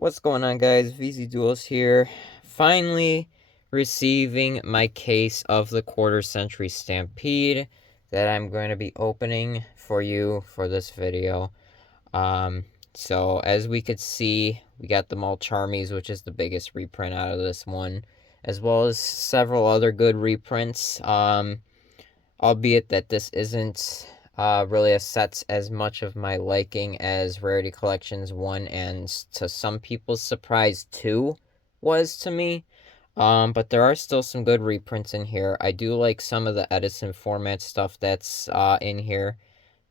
What's going on, guys? VZ Duels here. Finally receiving my case of the Quarter Century Stampede that I'm going to be opening for you for this video. So as we could see, we got the Mulcharmies, which is the biggest reprint out of this one, as well as several other good reprints. Albeit that this isn't really a set as much of my liking as Rarity Collections 1 and, to some people's surprise, 2 was to me. But there are still some good reprints in here. I do like some of the Edison format stuff that's in here,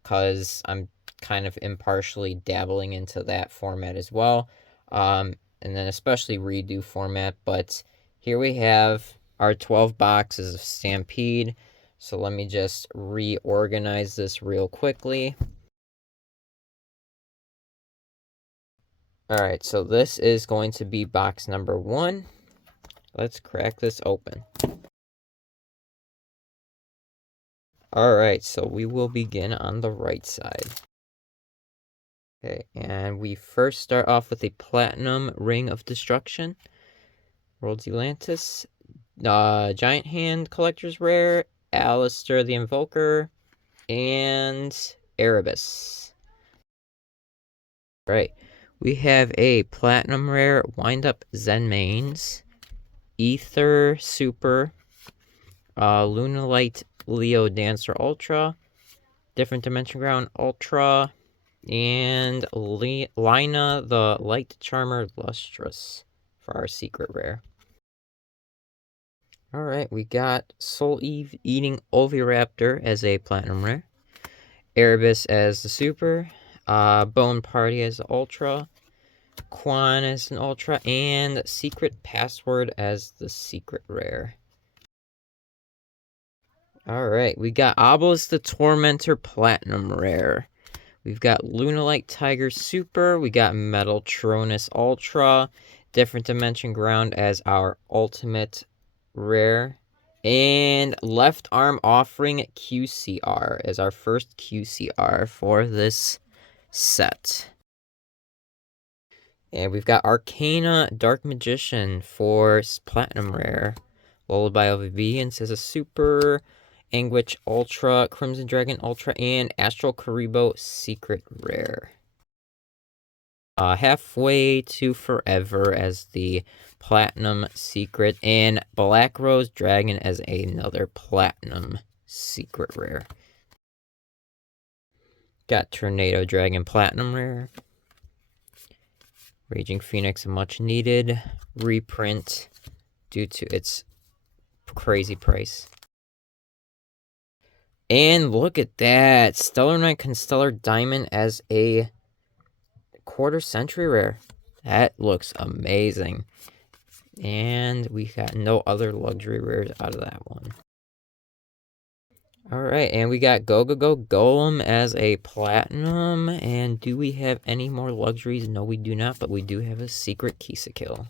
because I'm kind of impartially dabbling into that format as well. And then especially redo format. But here we have our 12 boxes of Stampede. So let me just reorganize this real quickly. Alright, so this is going to be box number 1. Let's crack this open. Alright, so we will begin on the right side. Okay, and we first start off with a Platinum Ring of Destruction, World's Atlantis, Giant Hand Collector's Rare, Alistair the Invoker, and Erebus. Right, we have a Platinum Rare Wind-Up Zenmaines, Ether Super, Lunalight Leo Dancer Ultra, Different Dimension Ground Ultra, and Lina the Light Charmer Lustrous for our secret rare. Alright, we got Soul Eve Eating Oviraptor as a Platinum Rare, Erebus as the Super, Bone Party as the Ultra, Quan as an Ultra, and Secret Password as the Secret Rare. Alright, we got Obelisk the Tormentor Platinum Rare. We've got Lunalight Tiger Super, we got Metaltronus Ultra, Different Dimension Ground as our Ultimate Rare, and Left Arm Offering QCR as our first QCR for this set. And we've got Arcana Dark Magician for Platinum Rare, Lullaby of Obedience as a Super, Anguish Ultra, Crimson Dragon Ultra, and Astral Karibo Secret Rare. Halfway to Forever as the Platinum Secret, and Black Rose Dragon as another Platinum Secret Rare. Got Tornado Dragon Platinum Rare, Raging Phoenix, a much needed reprint due to its crazy price. And look at that, Stellar Knight Constellar Diamond as a Quarter Century Rare. That looks amazing. And we got no other luxury rares out of that one. Alright, and we got Go Go Go Golem as a Platinum. And do we have any more luxuries? No, we do not, but we do have a secret Kill.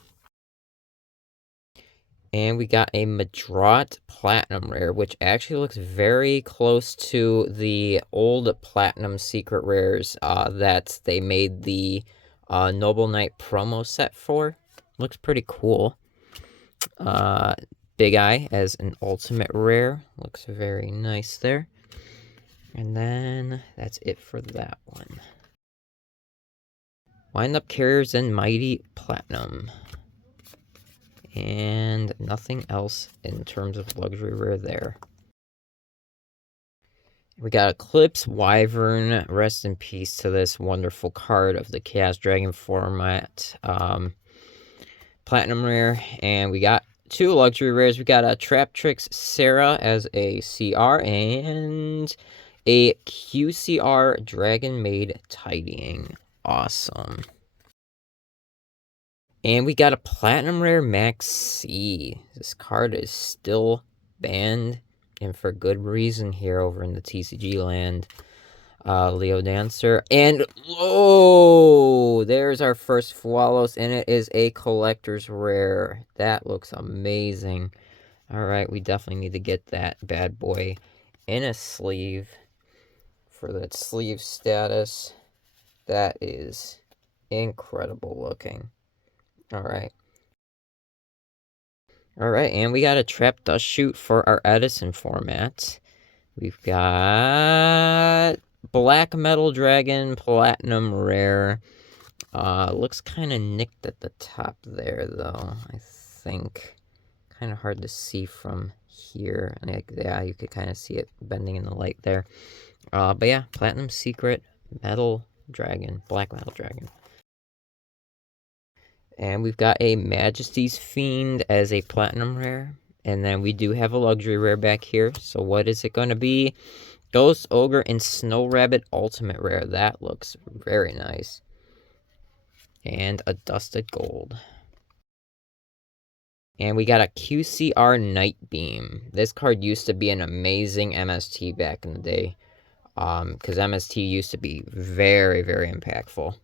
And we got a Madrot Platinum Rare, which actually looks very close to the old Platinum Secret Rares that they made the Noble Knight promo set for. Looks pretty cool. Big Eye as an Ultimate Rare. Looks very nice there. And then that's it for that one. Wind Up Carriers and Mighty Platinum. And nothing else in terms of luxury rare there. We got Eclipse Wyvern. Rest in peace to this wonderful card of the Chaos Dragon format. Platinum Rare. And we got two luxury rares. We got a Trap Tricks Sarah as a CR. And a QCR Dragon Maid Tidying. Awesome. And we got a Platinum Rare Max C. This card is still banned, and for good reason here over in the TCG land. Leo Dancer. And, oh, there's our first Fualos, and it is a Collector's Rare. That looks amazing. Alright, we definitely need to get that bad boy in a sleeve for that sleeve status. That is incredible looking. Alright. Alright, and we got a trap dust chute for our Edison format. We've got Black Metal Dragon, Platinum Rare. Looks kind of nicked at the top there, though, I think. Kind of hard to see from here. Like, yeah, you could kind of see it bending in the light there. But yeah, Platinum Secret, Metal Dragon, Black Metal Dragon. And we've got a Majesty's Fiend as a Platinum Rare. And then we do have a Luxury Rare back here. So what is it going to be? Ghost Ogre and Snow Rabbit Ultimate Rare. That looks very nice. And a Dusted Gold. And we got a QCR Night Beam. This card used to be an amazing MST back in the day. Because MST used to be very, very impactful.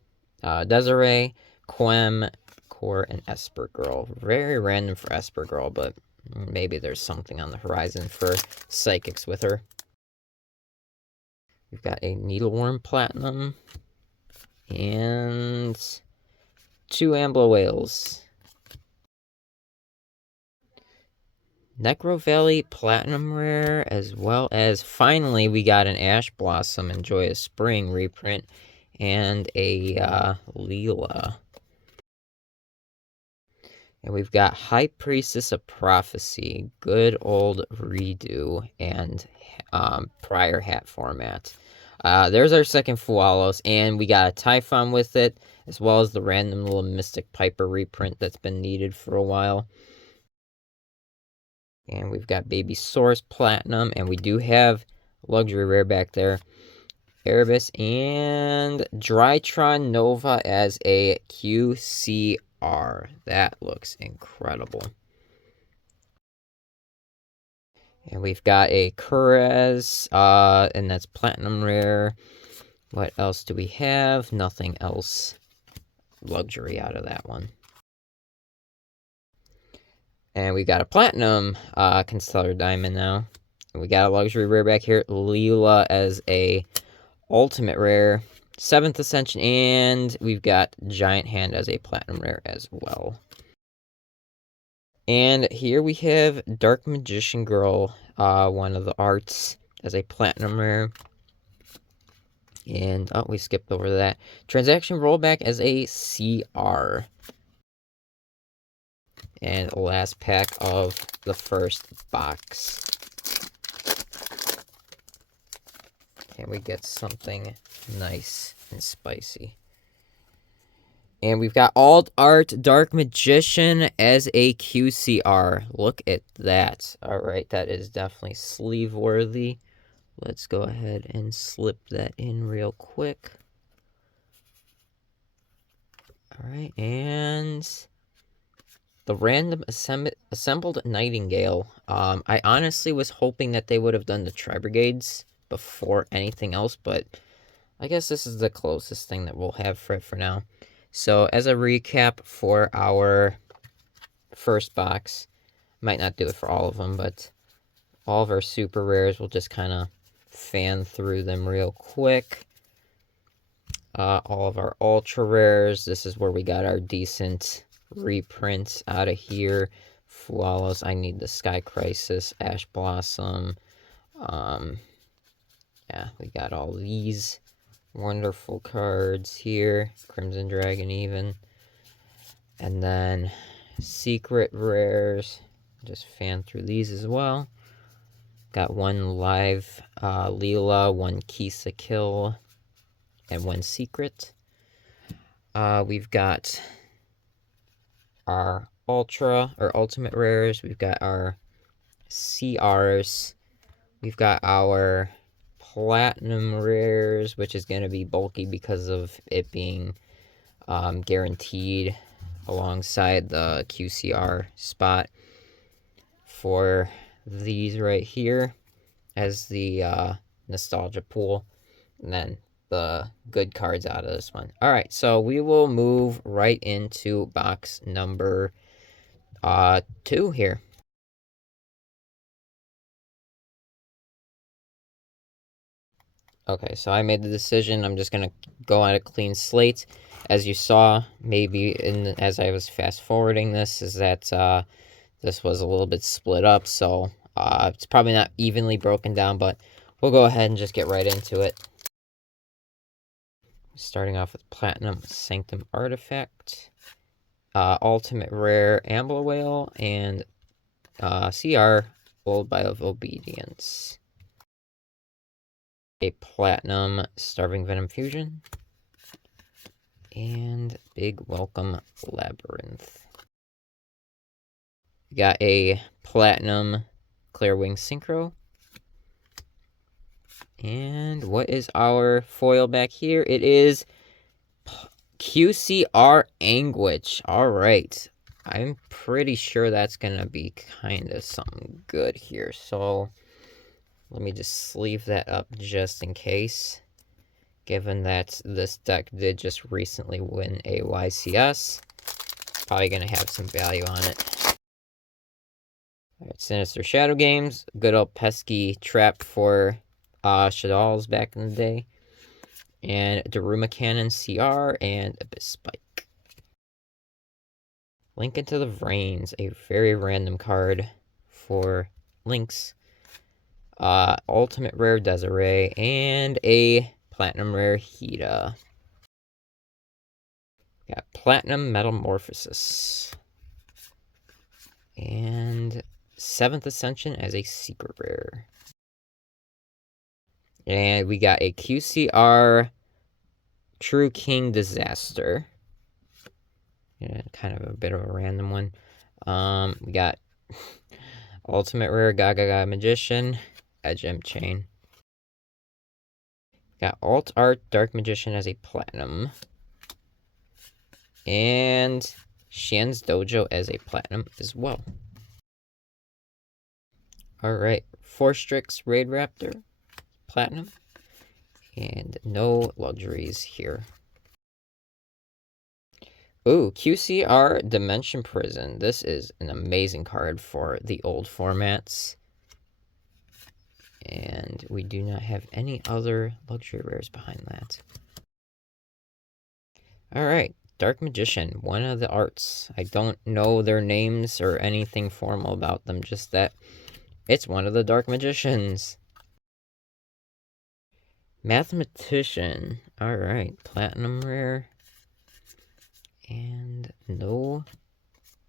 Desiree, Quem, Core, and Esper Girl. Very random for Esper Girl, but maybe there's something on the horizon for Psychics with her. We've got a Needleworm Platinum. And 2 Ambler Whales. Necro Valley Platinum Rare, as well as, finally, we got an Ash Blossom and Joyous Spring reprint, and a Leela. And we've got High Priestess of Prophecy, good old redo, and prior hat format. There's our second Fualos, and we got a Typhon with it, as well as the random little Mystic Piper reprint that's been needed for a while. And we've got Baby Source Platinum, and we do have Luxury Rare back there. Erebus and Drytron Nova as a QCR. That looks incredible. And we've got a Kurez, and that's Platinum Rare. What else do we have? Nothing else luxury out of that one. And we got a Platinum Constellar Diamond now. And we got a Luxury Rare back here. Leela as a Ultimate Rare. 7th Ascension. And we've got Giant Hand as a Platinum Rare as well. And here we have Dark Magician Girl, one of the arts, as a Platinum Rare. And, oh, we skipped over that. Transaction Rollback as a CR. And last pack of the first box. And we get something nice and spicy. And we've got Alt Art Dark Magician as a QCR. Look at that. Alright, that is definitely sleeve worthy. Let's go ahead and slip that in real quick. Alright, and the random assembled Nightingale. I honestly was hoping that they would have done the Tri-Brigades before anything else, but I guess this is the closest thing that we'll have for it for now. So, as a recap for our first box, might not do it for all of them, but all of our super rares, we'll just kind of fan through them real quick. All of our ultra rares, this is where we got our decent reprints out of here. Flawless, I need the Sky Crisis, Ash Blossom. Yeah, we got all these wonderful cards here. Crimson Dragon even. And then secret rares. Just fan through these as well. Got one live Leela, one Kisa Kill, and one secret. We've got our ultra or ultimate rares. We've got our CRs. We've got our platinum rares, which is going to be bulky because of it being guaranteed alongside the QCR spot for these right here as the nostalgia pool, and then the good cards out of this one. All right, so we will move right into box number 2 here. Okay, so I made the decision. I'm just gonna go at a clean slate, as you saw, maybe as I was fast forwarding this, is that this was a little bit split up, so it's probably not evenly broken down, but we'll go ahead and just get right into it. Starting off with Platinum Sanctum Artifact, Ultimate Rare Ambler Whale, and CR Old Bio of Obedience. A Platinum Starving Venom Fusion, and Big Welcome Labyrinth. We got a Platinum Clearwing Synchro. And what is our foil back here? It is QCR Anguish. Alright. I'm pretty sure that's going to be kind of something good here. So, let me just sleeve that up just in case. Given that this deck did just recently win a YCS. Probably going to have some value on it. Alright, Sinister Shadow Games. Good old pesky trap for Shadal's back in the day. And Daruma Cannon CR and Abyss Spike. Link into the Vrains, a very random card for links. Ultimate Rare Desiree, and a Platinum Rare Hida. Got Platinum Metamorphosis. And 7th Ascension as a secret rare. And we got a QCR True King Disaster. Yeah, kind of a bit of a random one. We got Ultimate Rare Gaga Magician, Edge M Chain. Got Alt Art Dark Magician as a Platinum. And Shan's Dojo as a Platinum as well. Alright, Forstrix Raid Raptor, Platinum. And no luxuries here. Ooh, QCR Dimension Prison. This is an amazing card for the old formats. And we do not have any other luxury rares behind that. Alright, Dark Magician, one of the arts. I don't know their names or anything formal about them, just that it's one of the Dark Magicians. Mathematician. Alright, Platinum Rare. And no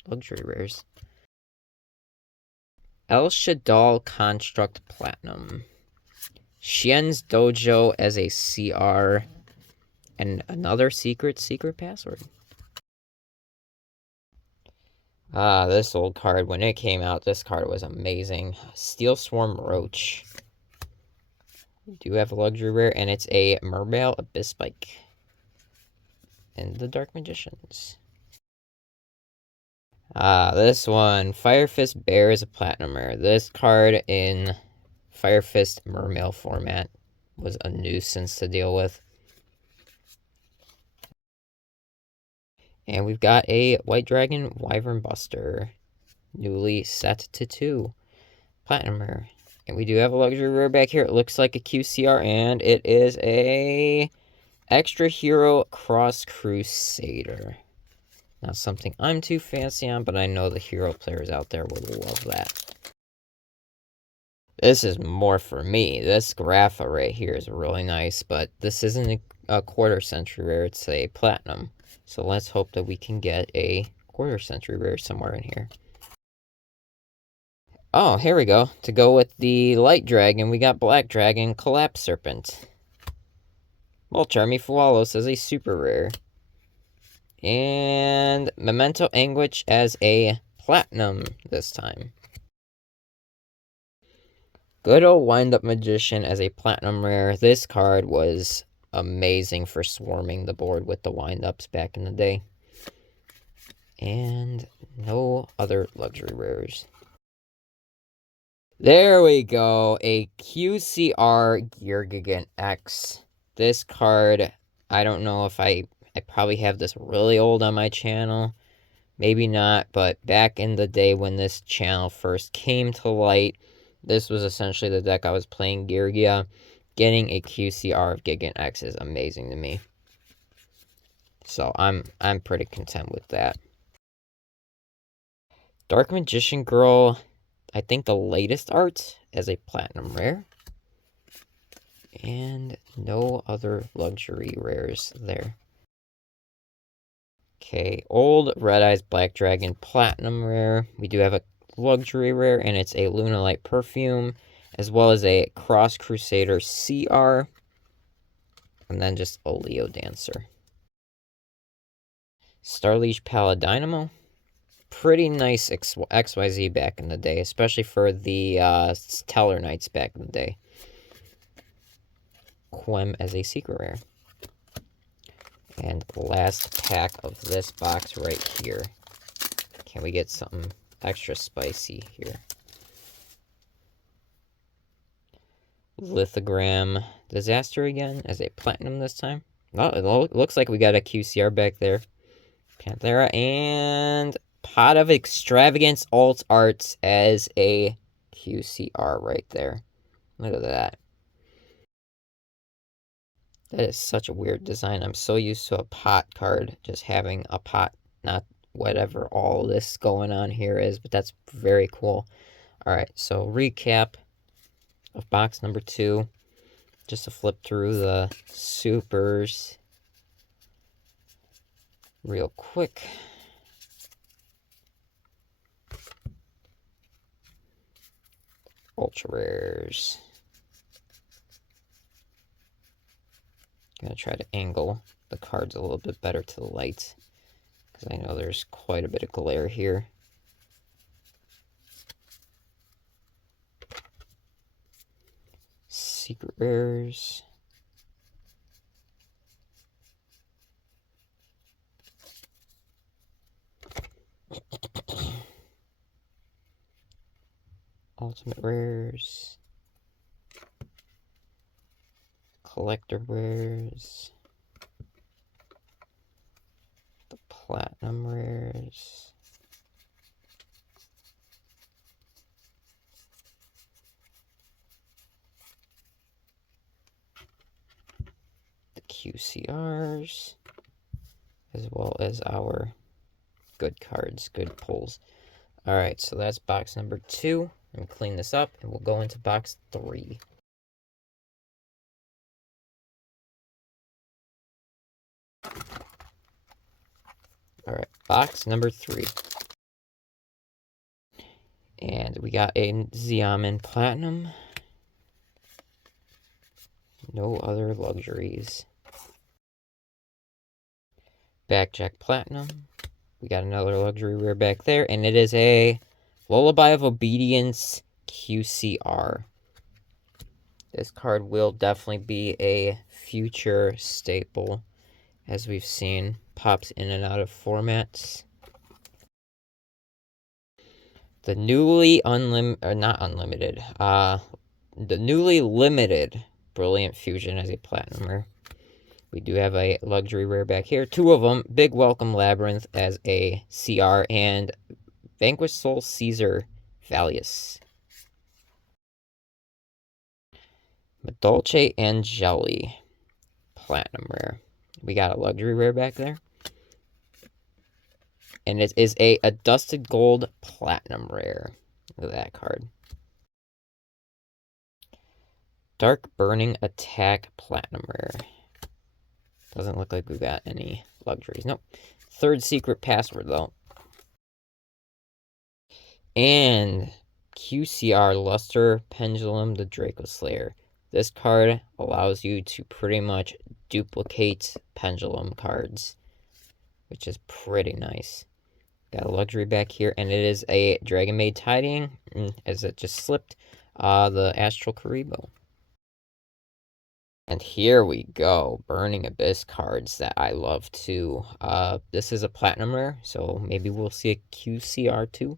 luxury rares. El Shadal Construct Platinum. Shen's Dojo as a CR. And another secret password. This old card, when it came out, this card was amazing. Steel Swarm Roach. We do have a luxury rare, and it's a Mermail Abyss Spike. And the Dark Magicians. This one, Fire Fist Bear is a Platinum Rare. This card in Fire Fist Mermail format was a nuisance to deal with. And we've got a White Dragon Wyvern Buster. Newly set to 2. Platinum Rare. And we do have a luxury rare back here. It looks like a QCR, and it is a Extra Hero Cross Crusader. Not something I'm too fancy on, but I know the hero players out there will love that. This is more for me. This Grapha right here is really nice, but this isn't a quarter century rare. It's a Platinum. So let's hope that we can get a quarter century rare somewhere in here. Oh, here we go. To go with the Light Dragon, we got Black Dragon Collapse Serpent. Mulcharmy Fualos as a super rare. And Memento Anguish as a Platinum this time. Good old Wind-Up Magician as a Platinum rare. This card was amazing for swarming the board with the wind-ups back in the day. And no other luxury rares. There we go. A QCR Gear Gigant X. This card, I don't know if I probably have this really old on my channel. Maybe not, but back in the day when this channel first came to light, this was essentially the deck I was playing Geargia. Getting a QCR of Gigant X is amazing to me. So I'm pretty content with that. Dark Magician Girl, I think the latest art as a platinum rare. And no other luxury rares there. Okay, old Red Eyes Black Dragon platinum rare. We do have a luxury rare, and it's a Lunalight Perfume, as well as a Cross Crusader CR, and then just a Leo Dancer. Starleash Paladynamo. Pretty nice XYZ back in the day, especially for the Teller Knights back in the day. Quem as a secret rare. And last pack of this box right here. Can we get something extra spicy here? Lithogram Disaster again as a platinum this time. Oh, it looks like we got a QCR back there. Panthera and Pot of Extravagance Alt Arts as a QCR right there. Look at that. That is such a weird design. I'm so used to a pot card just having a pot, not whatever all this going on here is, but that's very cool. Alright, so recap of box number 2. Just to flip through the supers real quick. Ultra rares. Gonna try to angle the cards a little bit better to the light, because I know there's quite a bit of glare here. Secret rares. Ultimate rares. Collector rares. The platinum rares. The QCRs. As well as our good cards, good pulls. Alright, so that's box number 2. I'm going to clean this up, and we'll go into box 3. Alright, box number 3. And we got a Xiamen Platinum. No other luxuries. Backjack Platinum. We got another luxury rare back there, and it is a Lullaby of Obedience QCR. This card will definitely be a future staple, as we've seen, pops in and out of formats. The newly the newly limited Brilliant Fusion as a platinum rare. We do have a luxury rare back here. 2 of them. Big Welcome Labyrinth as a CR, and Vanquished Soul Caesar Valius. Dolce Angeli platinum rare. We got a luxury rare back there. And it is a Dusted Gold platinum rare. Look at that card. Dark Burning Attack platinum rare. Doesn't look like we got any luxuries. Nope. 3rd secret password, though. And QCR Luster Pendulum, the Draco Slayer. This card allows you to pretty much duplicate pendulum cards, which is pretty nice. Got a luxury back here, and it is a Dragon Maid Tidying, as it just slipped, the Astral Karibo. And here we go, Burning Abyss cards that I love too. This is a platinum rare, so maybe we'll see a QCR too.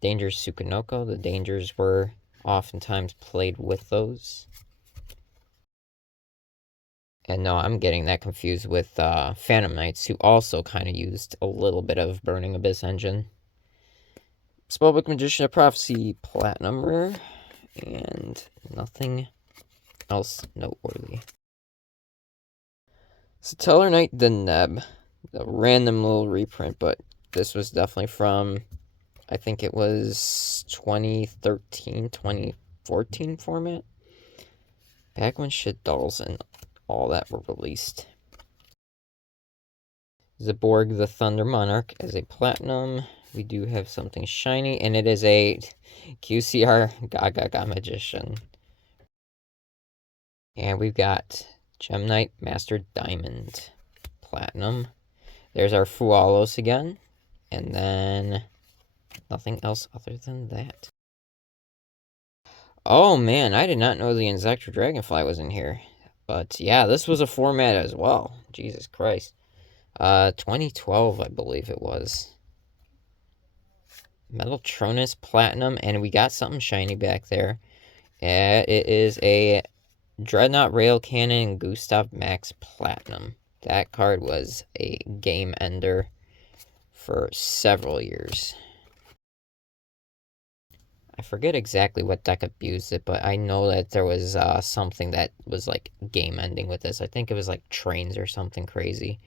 Dangers Tsukunoko. The Dangers were oftentimes played with those. And no, I'm getting that confused with Phantom Knights, who also kind of used a little bit of Burning Abyss engine. Spellbook Magician of Prophecy platinum rare, and nothing else noteworthy. Stellar Knight the Neb. A random little reprint, but this was definitely from, I think it was 2013, 2014 format. Back when shit dolls and all that were released. Zaborg the Thunder Monarch as a platinum. We do have something shiny, and it is a QCR Gaga Magician. And we've got Gem Knight Master Diamond Platinum. There's our Fualos again. And then nothing else other than that. Oh man, I did not know the Insector Dragonfly was in here. But yeah, this was a format as well. Jesus Christ. 2012, I believe it was. Metaltronus Platinum, and we got something shiny back there. It is a Dreadnought Rail Cannon Gustav Max Platinum. That card was a game ender for several years. I forget exactly what deck abused it, but I know that there was something that was like game ending with this. I think it was like trains or something crazy.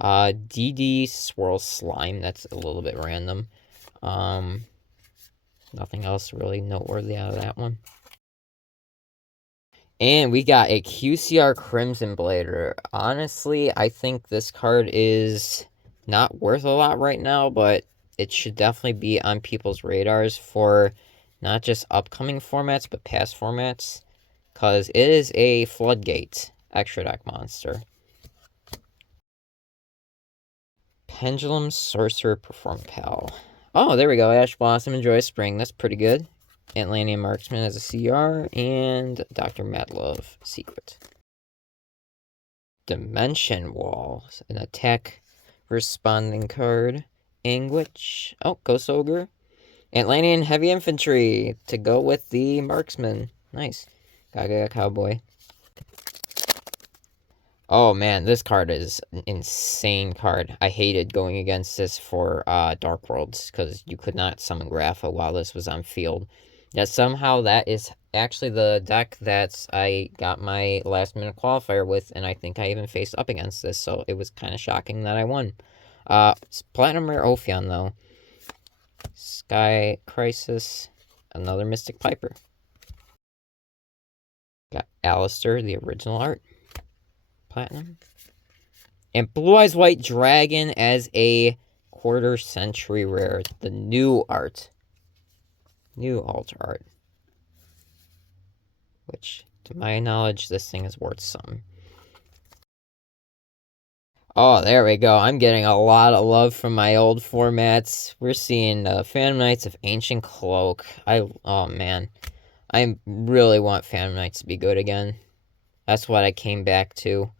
DD Swirl Slime, that's a little bit random. Nothing else really noteworthy out of that one. And we got a QCR Crimson Blader. Honestly, I think this card is not worth a lot right now, but it should definitely be on people's radars for not just upcoming formats, but past formats. Because it is a Floodgate extra deck monster. Pendulum Sorcerer Perform Pal. Oh, there we go. Ash Blossom Enjoy Spring. That's pretty good. Atlantean Marksman as a CR, and Dr. Madlove Secret. Dimension Wall, an attack responding card. Anguish. Oh, Ghost Ogre. Atlantean Heavy Infantry to go with the Marksman. Nice. Gaga Cowboy. Oh man, this card is an insane card. I hated going against this for Dark Worlds because you could not summon Grapha while this was on field. Yet somehow that is actually the deck that I got my last minute qualifier with, and I think I even faced up against this, so it was kind of shocking that I won. Platinum Rare Ophion though. Sky Crisis, another Mystic Piper. Got Alistair, the original art. Platinum. And Blue Eyes White Dragon as a Quarter Century Rare. The new art. New altar art. Which, to my knowledge, this thing is worth something. Oh, there we go. I'm getting a lot of love from my old formats. We're seeing Phantom Knights of Ancient Cloak. Oh man. I really want Phantom Knights to be good again. That's what I came back to.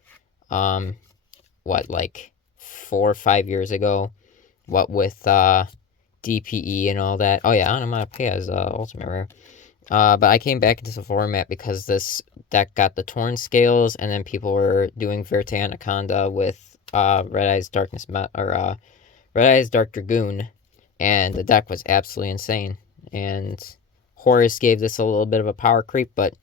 Like 4 or 5 years ago? What with DPE and all that. Oh yeah, Onomatopoeia is Ultimate Rare. But I came back into the format because this deck got the Torn Scales, and then people were doing Verte Anaconda with Red Eyes Dark Dragoon, and the deck was absolutely insane. And Horus gave this a little bit of a power creep, but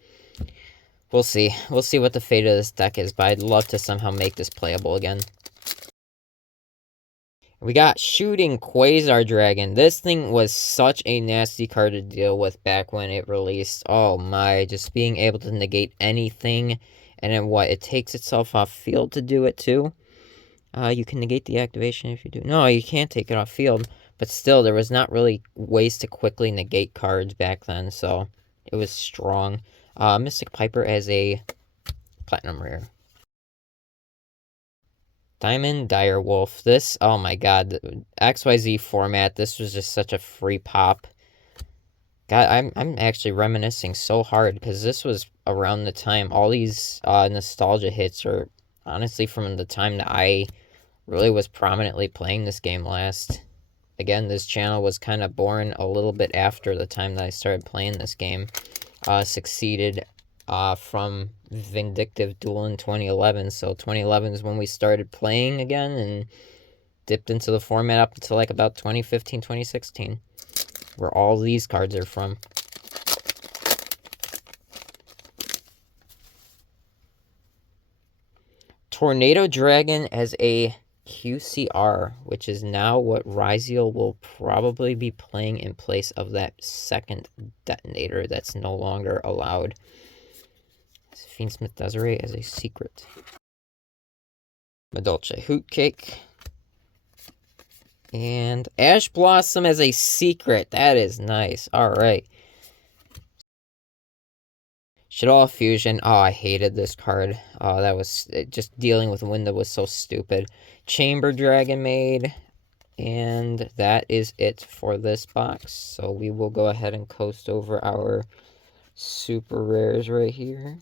we'll see. We'll see what the fate of this deck is, but I'd love to somehow make this playable again. We got Shooting Quasar Dragon. This thing was such a nasty card to deal with back when it released. Oh my, just being able to negate anything. And then what? It takes itself off field to do it too. You can negate the activation if you do. No, you can't take it off field. But still, there was not really ways to quickly negate cards back then. So it was strong. Mystic Piper as a Platinum Rare. Diamond Direwolf. This, oh my god, the XYZ format, this was just such a free pop. God, I'm actually reminiscing so hard, because this was around the time, all these nostalgia hits are honestly from the time that I really was prominently playing this game last. Again, this channel was kind of born a little bit after the time that I started playing this game. Succeeded from Vindictive Duel in 2011. So 2011 is when we started playing again and dipped into the format up until like about 2015, 2016, where all these cards are from. Tornado Dragon as a QCR, which is now what Ryziel will probably be playing in place of that second detonator that's no longer allowed. Fiendsmith Desiree as a secret. Madolche Hootcake. And Ash Blossom as a secret. That is nice. Alright. Shaddoll Fusion. Oh, I hated this card. Oh, that was... Just dealing with Winda was so stupid. Chamber Dragon Maid. And that is it for this box. So we will go ahead and coast over our super rares right here.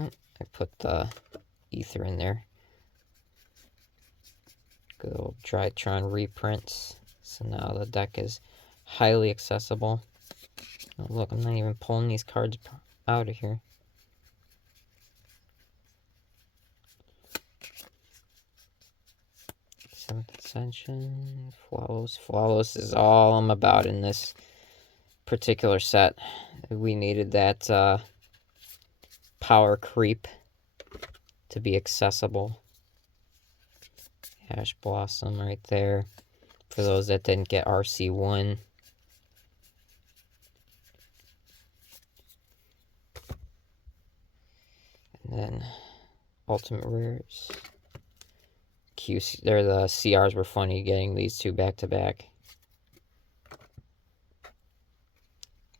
Oh, I put the ether in there. Good old Drytron reprints. So now the deck is highly accessible. Oh, look, I'm not even pulling these cards out of here. Seventh Ascension, Flawless. Flawless is all I'm about in this particular set. We needed that power creep to be accessible. Ash Blossom right there. For those that didn't get RC1. And then Ultimate Rares. QC, the CRs were funny getting these two back to back.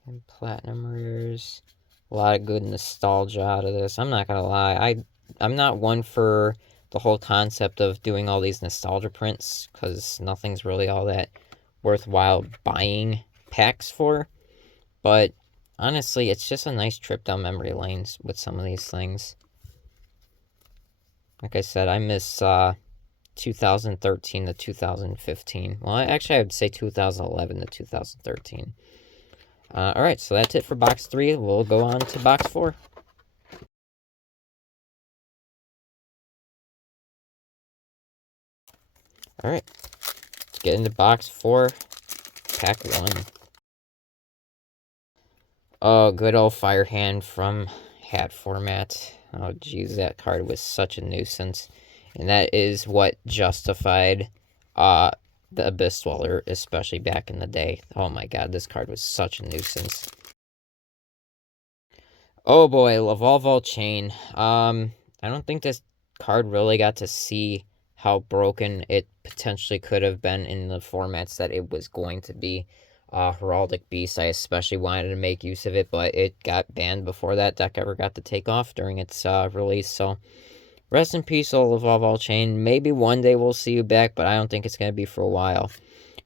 And Platinum Rares. A lot of good nostalgia out of this. I'm not gonna lie, I'm not one for the whole concept of doing all these nostalgia prints, because nothing's really all that worthwhile buying packs for. But honestly, it's just a nice trip down memory lanes with some of these things. Like I said, I miss 2013 to 2015. Well, actually, I would say 2011 to 2013. Alright, so that's it for box 3. We'll go on to box 4. Alright, let's get into box 4, pack 1. Oh, good old Firehand from Hat format. Oh, geez, that card was such a nuisance. And that is what justified the Abyss Dweller, especially back in the day. Oh my god, this card was such a nuisance. Oh boy, Lavalval Chain. I don't think this card really got to see how broken it potentially could have been in the formats that it was going to be. Heraldic Beast, I especially wanted to make use of it, but it got banned before that deck ever got to take off during its release, so rest in peace, Lavalval Chain. Maybe one day we'll see you back, but I don't think it's going to be for a while.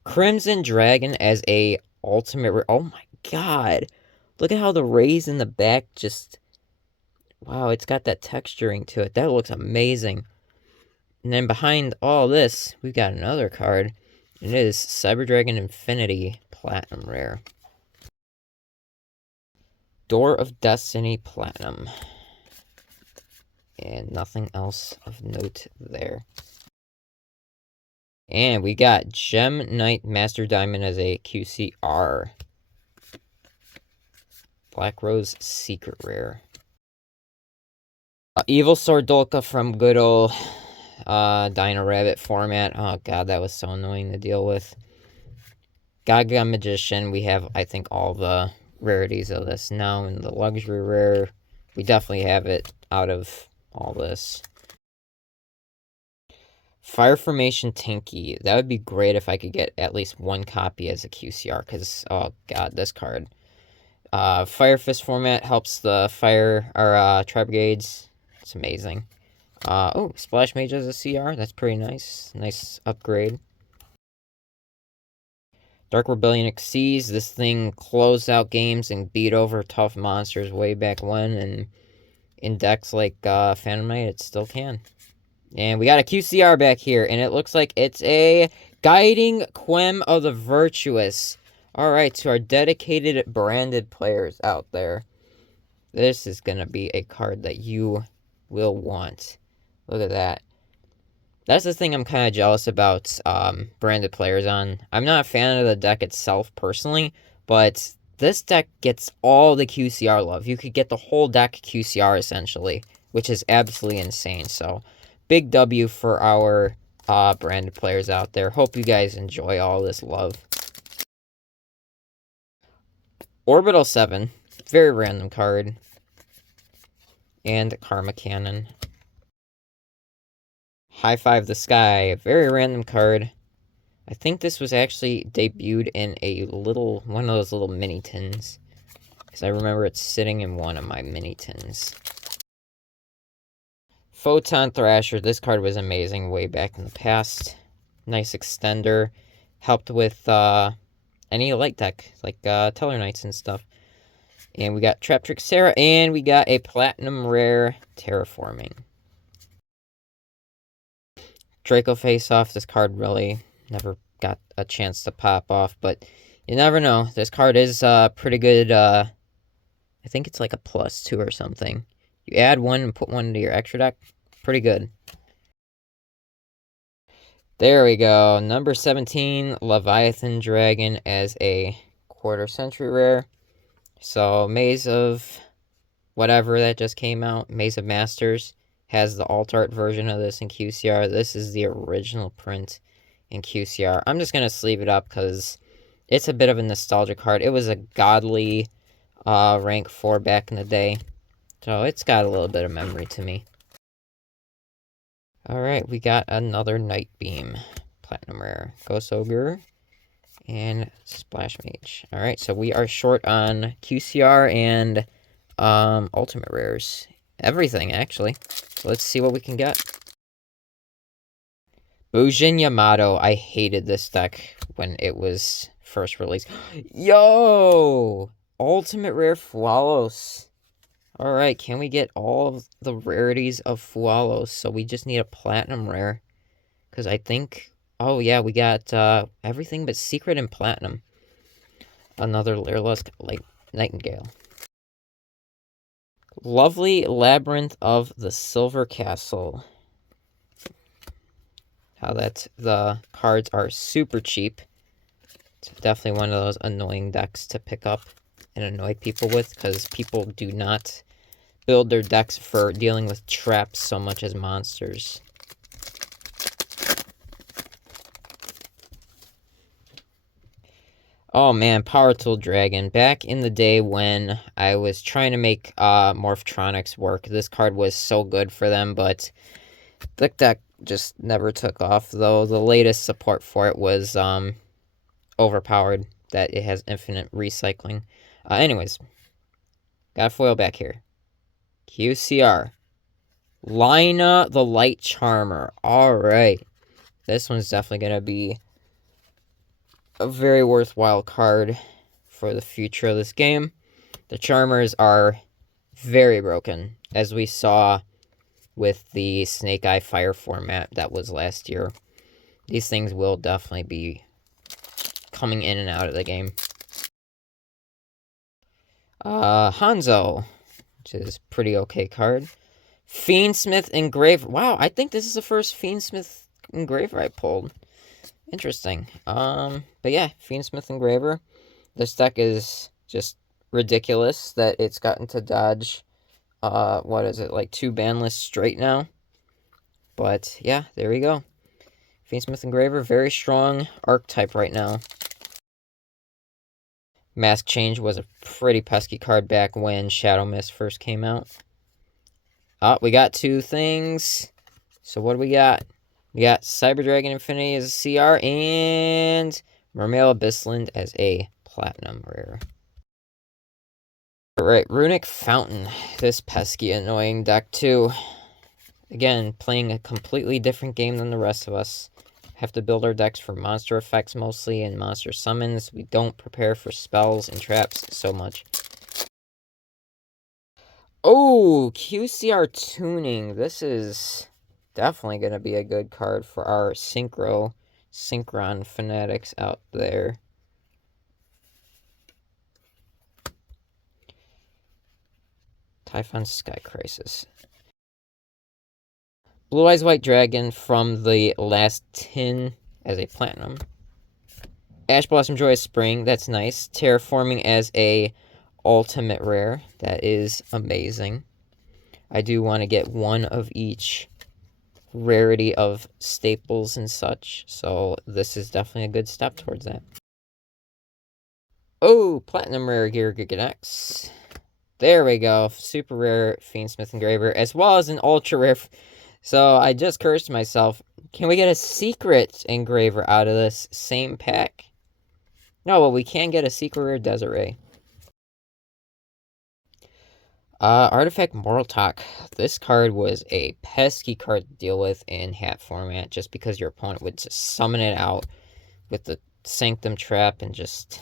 Crimson Dragon as a ultimate... Oh my god! Look at how the rays in the back just... Wow, it's got that texturing to it. That looks amazing. And then behind all this, we've got another card. It is Cyber Dragon Infinity Platinum Rare. Door of Destiny Platinum. And nothing else of note there. And we got Gem Knight Master Diamond as a QCR. Black Rose Secret Rare. Evil Sword Dolka from good old Dino Rabbit format. Oh god, that was so annoying to deal with. Gaga Magician. We have, I think, all the rarities of this now. And the luxury rare, we definitely have it out of all this. Fire Formation Tinky. That would be great if I could get at least one copy as a QCR, because, oh god, this card. Fire Fist format helps the fire, or Tri-Brigades. It's amazing. Oh, Splash Mage as a CR. That's pretty nice. Nice upgrade. Dark Rebellion Exceeds. This thing closed out games and beat over tough monsters way back when, and in decks like Phantom Knight, it still can. And we got a QCR back here, and it looks like it's a Guiding Quem of the Virtuous. Alright, to our dedicated branded players out there, this is going to be a card that you will want. Look at that. That's the thing I'm kind of jealous about branded players on. I'm not a fan of the deck itself personally, but this deck gets all the QCR love. You could get the whole deck QCR, essentially, which is absolutely insane. So, big W for our branded players out there. Hope you guys enjoy all this love. Orbital 7, very random card. And Karma Cannon. High Five the Sky, very random card. I think this was actually debuted in one of those little mini tins. Because I remember it sitting in one of my mini tins. Photon Thrasher, this card was amazing way back in the past. Nice extender. Helped with any light deck, like Teller Knights and stuff. And we got Trap Trick Sarah, and we got a Platinum Rare Terraforming. Draco Face Off, this card really never got a chance to pop off, but you never know. This card is pretty good. I think it's like a +2 or something. You add one and put one into your extra deck. Pretty good. There we go. Number 17, Leviathan Dragon as a Quarter Century Rare. So, Maze of whatever that just came out, Maze of Masters, has the alt art version of this in QCR. This is the original print in QCR. I'm just going to sleeve it up because it's a bit of a nostalgia card. It was a godly rank 4 back in the day. So it's got a little bit of memory to me. Alright, we got another Night Beam. Platinum Rare. Ghost Ogre. And Splash Mage. Alright, so we are short on QCR and Ultimate Rares. Everything, actually. So let's see what we can get. Bujin Yamato. I hated this deck when it was first released. Yo! Ultimate Rare Fualos. Alright, can we get all of the rarities of Fualos? So we just need a Platinum Rare. Because I think... Oh, yeah, we got everything but Secret and Platinum. Another Lyrilusk like Nightingale. Lovely Labyrinth of the Silver Castle. How that the cards are super cheap. It's definitely one of those annoying decks to pick up and annoy people with, because people do not build their decks for dealing with traps so much as monsters. Oh man, Power Tool Dragon. Back in the day when I was trying to make Morphtronics work, this card was so good for them, but the deck just never took off, though the latest support for it was overpowered, that it has infinite recycling. Anyways, got a foil back here. QCR. Lina the Light Charmer. Alright. This one's definitely going to be a very worthwhile card for the future of this game. The Charmers are very broken, as we saw with the Snake Eye Fire format that was last year. These things will definitely be coming in and out of the game. Hanzo, which is a pretty okay card. Fiendsmith Engraver. Wow, I think this is the first Fiendsmith Engraver I pulled. Interesting. But yeah, Fiendsmith Engraver. This deck is just ridiculous that it's gotten to dodge, what is it, like 2 ban lists straight now? But yeah, there we go. Fiendsmith Engraver, very strong archetype right now. Mask Change was a pretty pesky card back when Shadow Mist first came out. We got 2 things. So what do we got? We got Cyber Dragon Infinity as a CR, and Mermail Abyssland as a Platinum Rare. Alright, Runic Fountain. This pesky, annoying deck, too. Again, playing a completely different game than the rest of us. Have to build our decks for monster effects mostly and monster summons. We don't prepare for spells and traps so much. Oh, QCR Tuning. This is definitely going to be a good card for our Synchron fanatics out there. Typhon Sky Crisis. Blue Eyes White Dragon from the last tin as a Platinum. Ash Blossom Joyous Spring, that's nice. Terraforming as a ultimate rare, that is amazing. I do want to get one of each rarity of staples and such, so this is definitely a good step towards that. Oh, Platinum Rare Gear Gigadex. There we go. Super rare Fiendsmith Engraver, as well as an ultra rare. So I just cursed myself. Can we get a secret engraver out of this same pack? No, well, we can get a secret rare Desiree. Artifact Moral Talk. This card was a pesky card to deal with in hat format, just because your opponent would just summon it out with the Sanctum Trap and just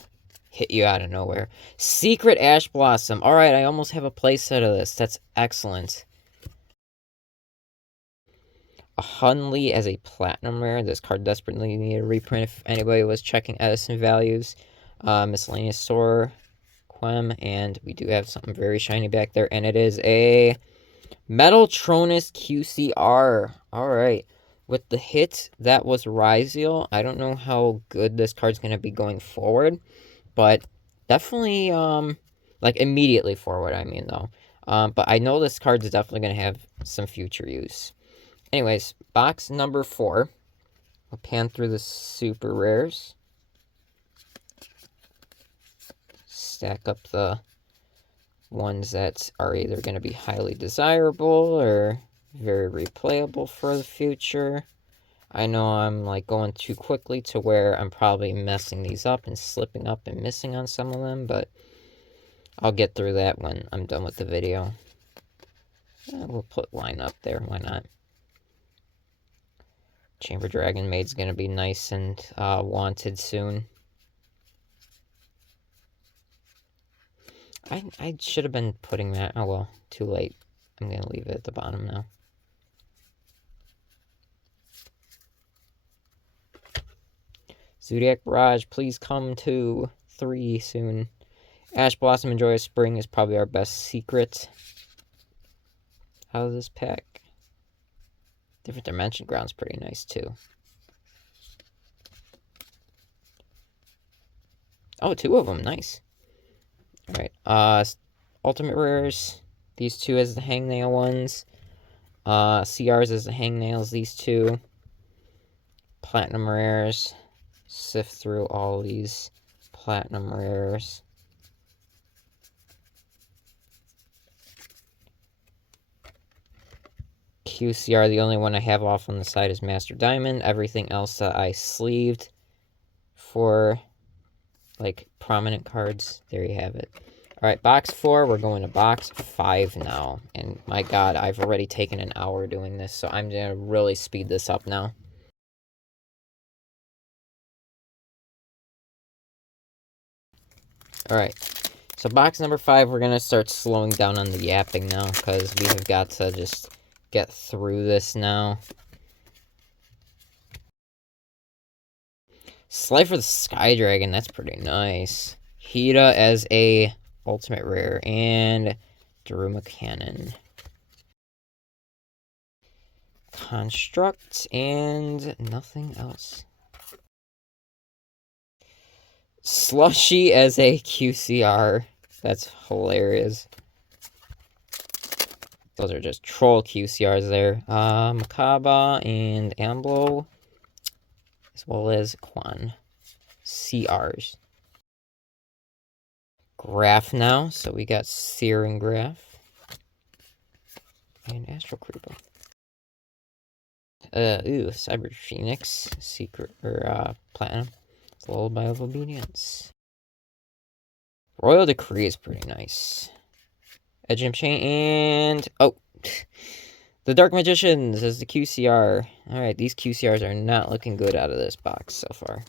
hit you out of nowhere. Secret Ash Blossom. Alright, I almost have a playset of this. That's excellent. A Hunley as a platinum rare. This card desperately needed a reprint if anybody was checking Edison values. Miscellaneous Sore Quem, and we do have something very shiny back there, and it is a Metal Tronus QCR. Alright. With the hit that was Ryziel, I don't know how good this card's going to be going forward, but definitely, like, immediately forward, I mean, though. But I know this card's definitely going to have some future use. Anyways, box number 4. I'll pan through the super rares. Stack up the ones that are either going to be highly desirable or very replayable for the future. I know I'm like going too quickly to where I'm probably messing these up and slipping up and missing on some of them, but I'll get through that when I'm done with the video. We'll put line up there, why not? Chamber Dragon Maid's going to be nice and wanted soon. I should have been putting that. Oh well, too late. I'm going to leave it at the bottom now. Zodiac Barrage, please come to 3 soon. Ash Blossom and Joyous Spring is probably our best secret out of this pack. Different Dimension Ground's pretty nice too. Oh, 2 of them, nice. Alright, Ultimate Rares, these 2 as the Hangnail ones. CRs as the Hangnails, these 2. Platinum Rares. Sift through all these Platinum Rares. QCR, the only one I have off on the side is Master Diamond. Everything else that I sleeved for, like, prominent cards. There you have it. Alright, box 4. We're going to box 5 now. And my god, I've already taken an hour doing this, so I'm going to really speed this up now. Alright, so box number 5, we're going to start slowing down on the yapping now, because we have got to just get through this now. Slifer the Sky Dragon, that's pretty nice. Hida as a ultimate rare, and Daruma Cannon. Construct, and nothing else. Slushy as a QCR. That's hilarious. Those are just troll QCRs there. Makaba and Amblo, as well as Quan. CRs. Graph now, so we got Seer and Graph. And Astral Creeper. Cyber Phoenix, Secret, or, Platinum. It's Lullaby of Obedience. Royal Decree is pretty nice. Edge and Chain, and... oh! The Dark Magicians as the QCR. Alright, these QCRs are not looking good out of this box so far.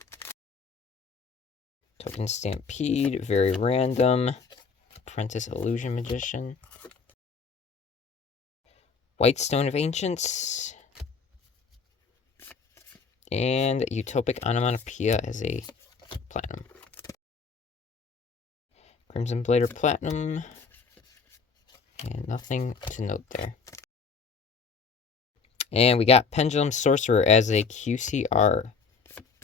Token Stampede, very random. Apprentice Illusion Magician. White Stone of Ancients. And Utopic Onomatopoeia as a Platinum. Crimson Blader Platinum. And nothing to note there. And we got Pendulum Sorcerer as a QCR.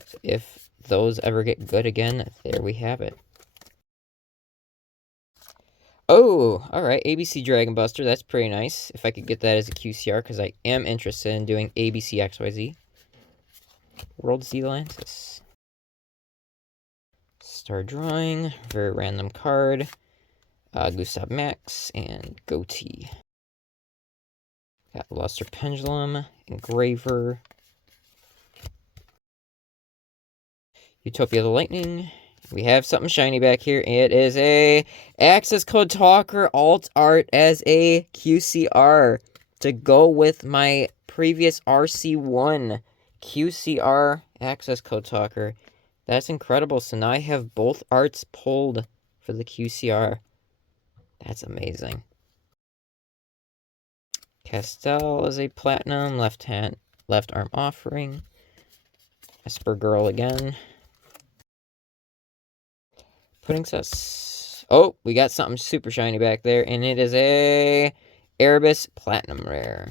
So if those ever get good again, there we have it. Oh, alright, ABC Dragon Buster, that's pretty nice. If I could get that as a QCR, because I am interested in doing ABC XYZ. World Zealantis. Star drawing, very random card. Gustav Max, and Goatee. Got Luster Pendulum, Engraver. Utopia the Lightning. We have something shiny back here. It is a Access Code Talker alt art as a QCR to go with my previous RC1 QCR Access Code Talker. That's incredible. So now I have both arts pulled for the QCR. That's amazing. Castell is a platinum, left arm offering. Esper Girl again. Pudding Sus. Oh, we got something super shiny back there, and it is a Erebus Platinum Rare.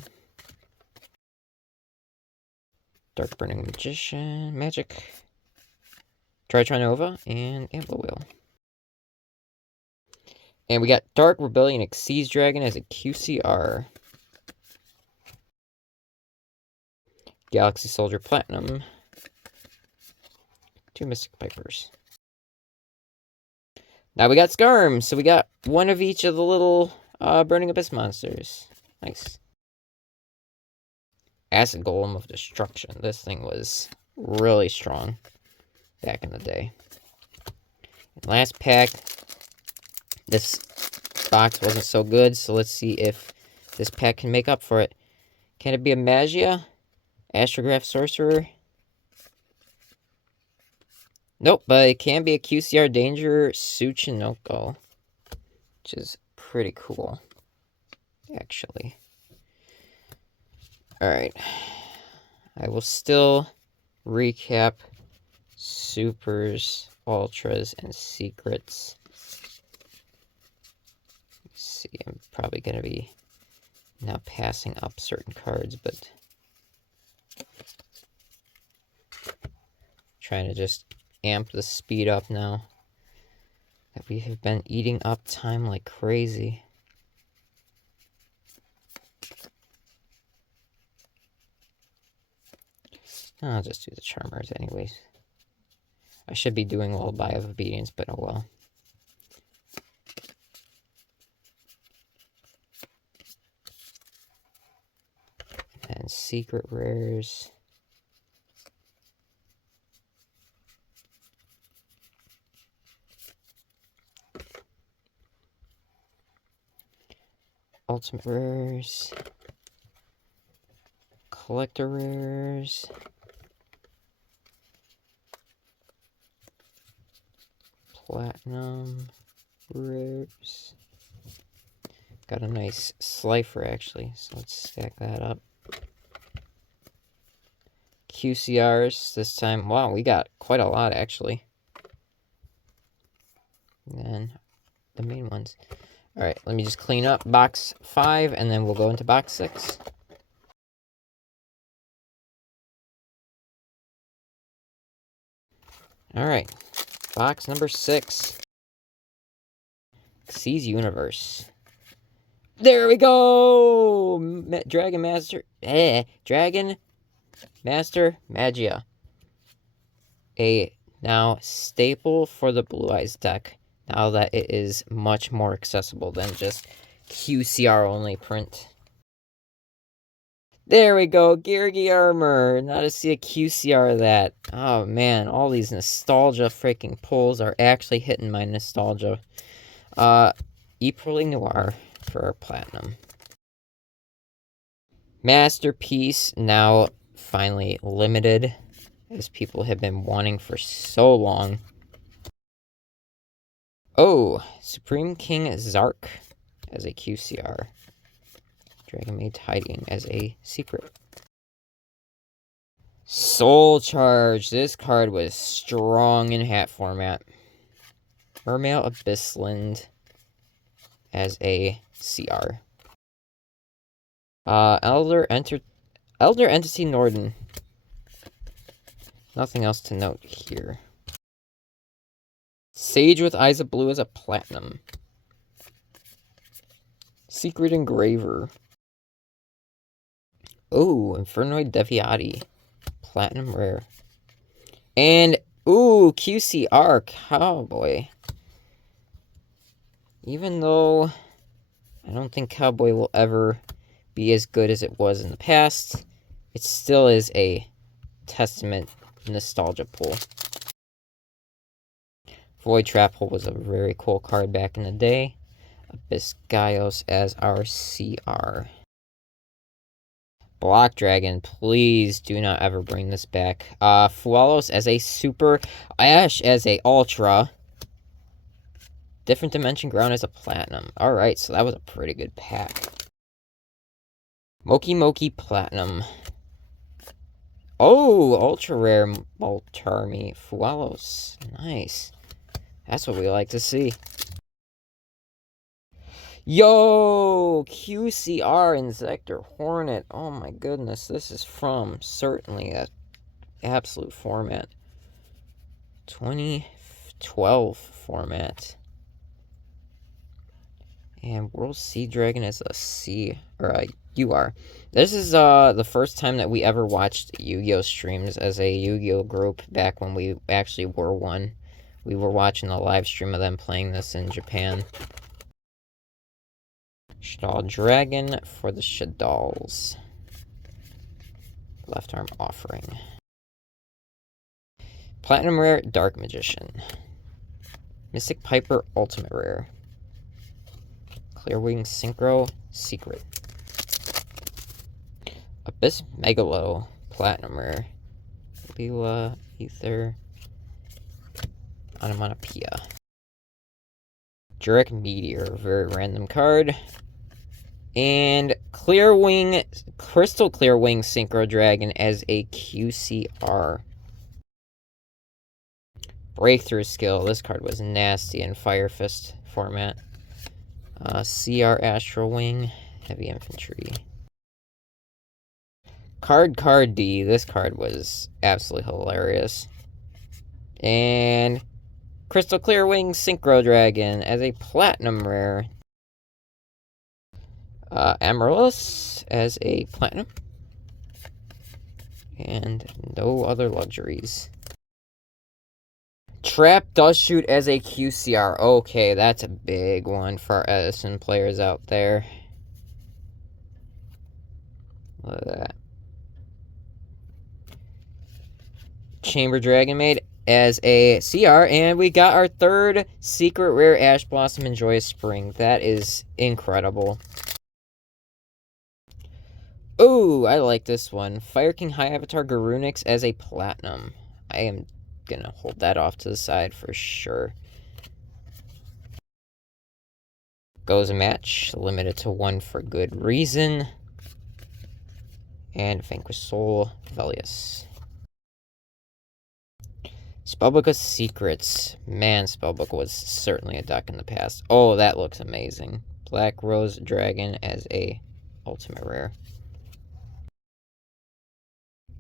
Dark Burning Magician, Magic. Tritronova, and Amble Wheel. And we got Dark Rebellion Exceeds Dragon as a QCR. Galaxy Soldier Platinum. 2 Mystic Pipers. Now we got Skarm, so we got one of each of the little Burning Abyss monsters. Nice. Acid Golem of Destruction. This thing was really strong back in the day. Last pack. This box wasn't so good, so let's see if this pack can make up for it. Can it be a Magia? Astrograph Sorcerer? Nope, but it can be a QCR Danger Tsuchinoko, which is pretty cool, actually. Alright. I will still recap Supers, Ultras, and Secrets. Let's see, I'm probably going to be now passing up certain cards, but trying to just amp the speed up now that we have been eating up time like crazy. I'll just do the Charmers anyways. I should be doing Lullaby of Obedience, but oh well. And Secret Rares. Ultimate Rares. Collector Rares. Platinum Rares. Got a nice Slifer actually, so let's stack that up. QCRs this time. Wow, we got quite a lot actually. And then the main ones. Alright, let me just clean up box 5 and then we'll go into box 6. Alright, box number 6. Xyz Universe. There we go! Dragon Master Magia. A now staple for the Blue Eyes deck. Now that it is much more accessible than just QCR only print. There we go, Geargy Armor. Now to see a QCR of that. Oh man, all these nostalgia freaking pulls are actually hitting my nostalgia. Eproling Noir for our platinum. Masterpiece, now finally limited, as people have been wanting for so long. Oh, Supreme King Zark as a QCR. Dragon Maid's Hiding as a secret. Soul Charge. This card was strong in hat format. Mermail Abyssland as a CR. Elder Entity Norden. Nothing else to note here. Sage with Eyes of Blue as a platinum. Secret Engraver. Oh, Infernoid Deviati. Platinum rare. And, ooh, QCR Cowboy. Even though I don't think Cowboy will ever be as good as it was in the past, it still is a testament nostalgia pull. Void Trap Hole was a very cool card back in the day. Abyss Gaios as our CR. Block Dragon, please do not ever bring this back. Fualos as a Super, Ash as a Ultra. Different Dimension Ground as a Platinum. Alright, so that was a pretty good pack. Moki Moki Platinum. Oh, Ultra Rare Moltarmi. Fualos. Nice. That's what we like to see. Yo, QCR Insector Hornet. Oh my goodness, this is from certainly an absolute format. 2012 format. And World Sea Dragon is a C, or a UR. This is the first time that we ever watched Yu-Gi-Oh! Streams as a Yu-Gi-Oh! Group back when we actually were one. We were watching the live stream of them playing this in Japan. Shadal Dragon for the Shadals. Left arm offering. Platinum Rare Dark Magician. Mystic Piper Ultimate Rare. Clearwing Synchro Secret. Abyss Megalo Platinum Rare. Leela Ether Onomatopoeia. Jurek Meteor, very random card. And Clearwing, Crystal Clearwing Synchro Dragon as a QCR. Breakthrough Skill, this card was nasty in Fire Fist format. CR Astral Wing, Heavy Infantry. Card D, this card was absolutely hilarious. And Crystal Clearwing Synchro Dragon as a Platinum Rare. Amaryllis as a Platinum. And no other luxuries. Trap Dust Shoot as a QCR. Okay, that's a big one for our Edison players out there. Look at that. Chamber Dragon Maid as a CR, and we got our third secret rare Ash Blossom and Joyous Spring. That is incredible. Oh, I like this one. Fire King High Avatar Garunix as a Platinum. I am gonna hold that off to the side for sure. Goes a match, limited to one for good reason. And Vanquish Soul Velius. Spellbook Secrets. Man, Spellbook was certainly a deck in the past. Oh, that looks amazing. Black Rose Dragon as a Ultimate Rare.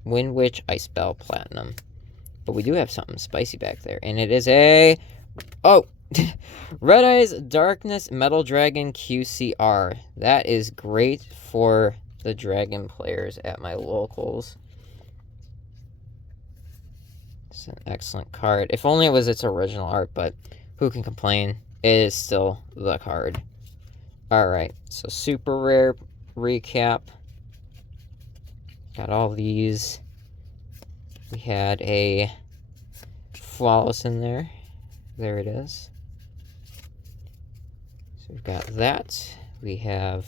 Wind Witch Ice Bell Platinum. But we do have something spicy back there. And it is a... Oh! Red Eyes Darkness Metal Dragon QCR. That is great for the Dragon players at my locals. It's an excellent card. If only it was its original art, but who can complain? It is still the card. Alright, so super rare recap. Got all these. We had a Flawless in there. There it is. So we've got that. We have...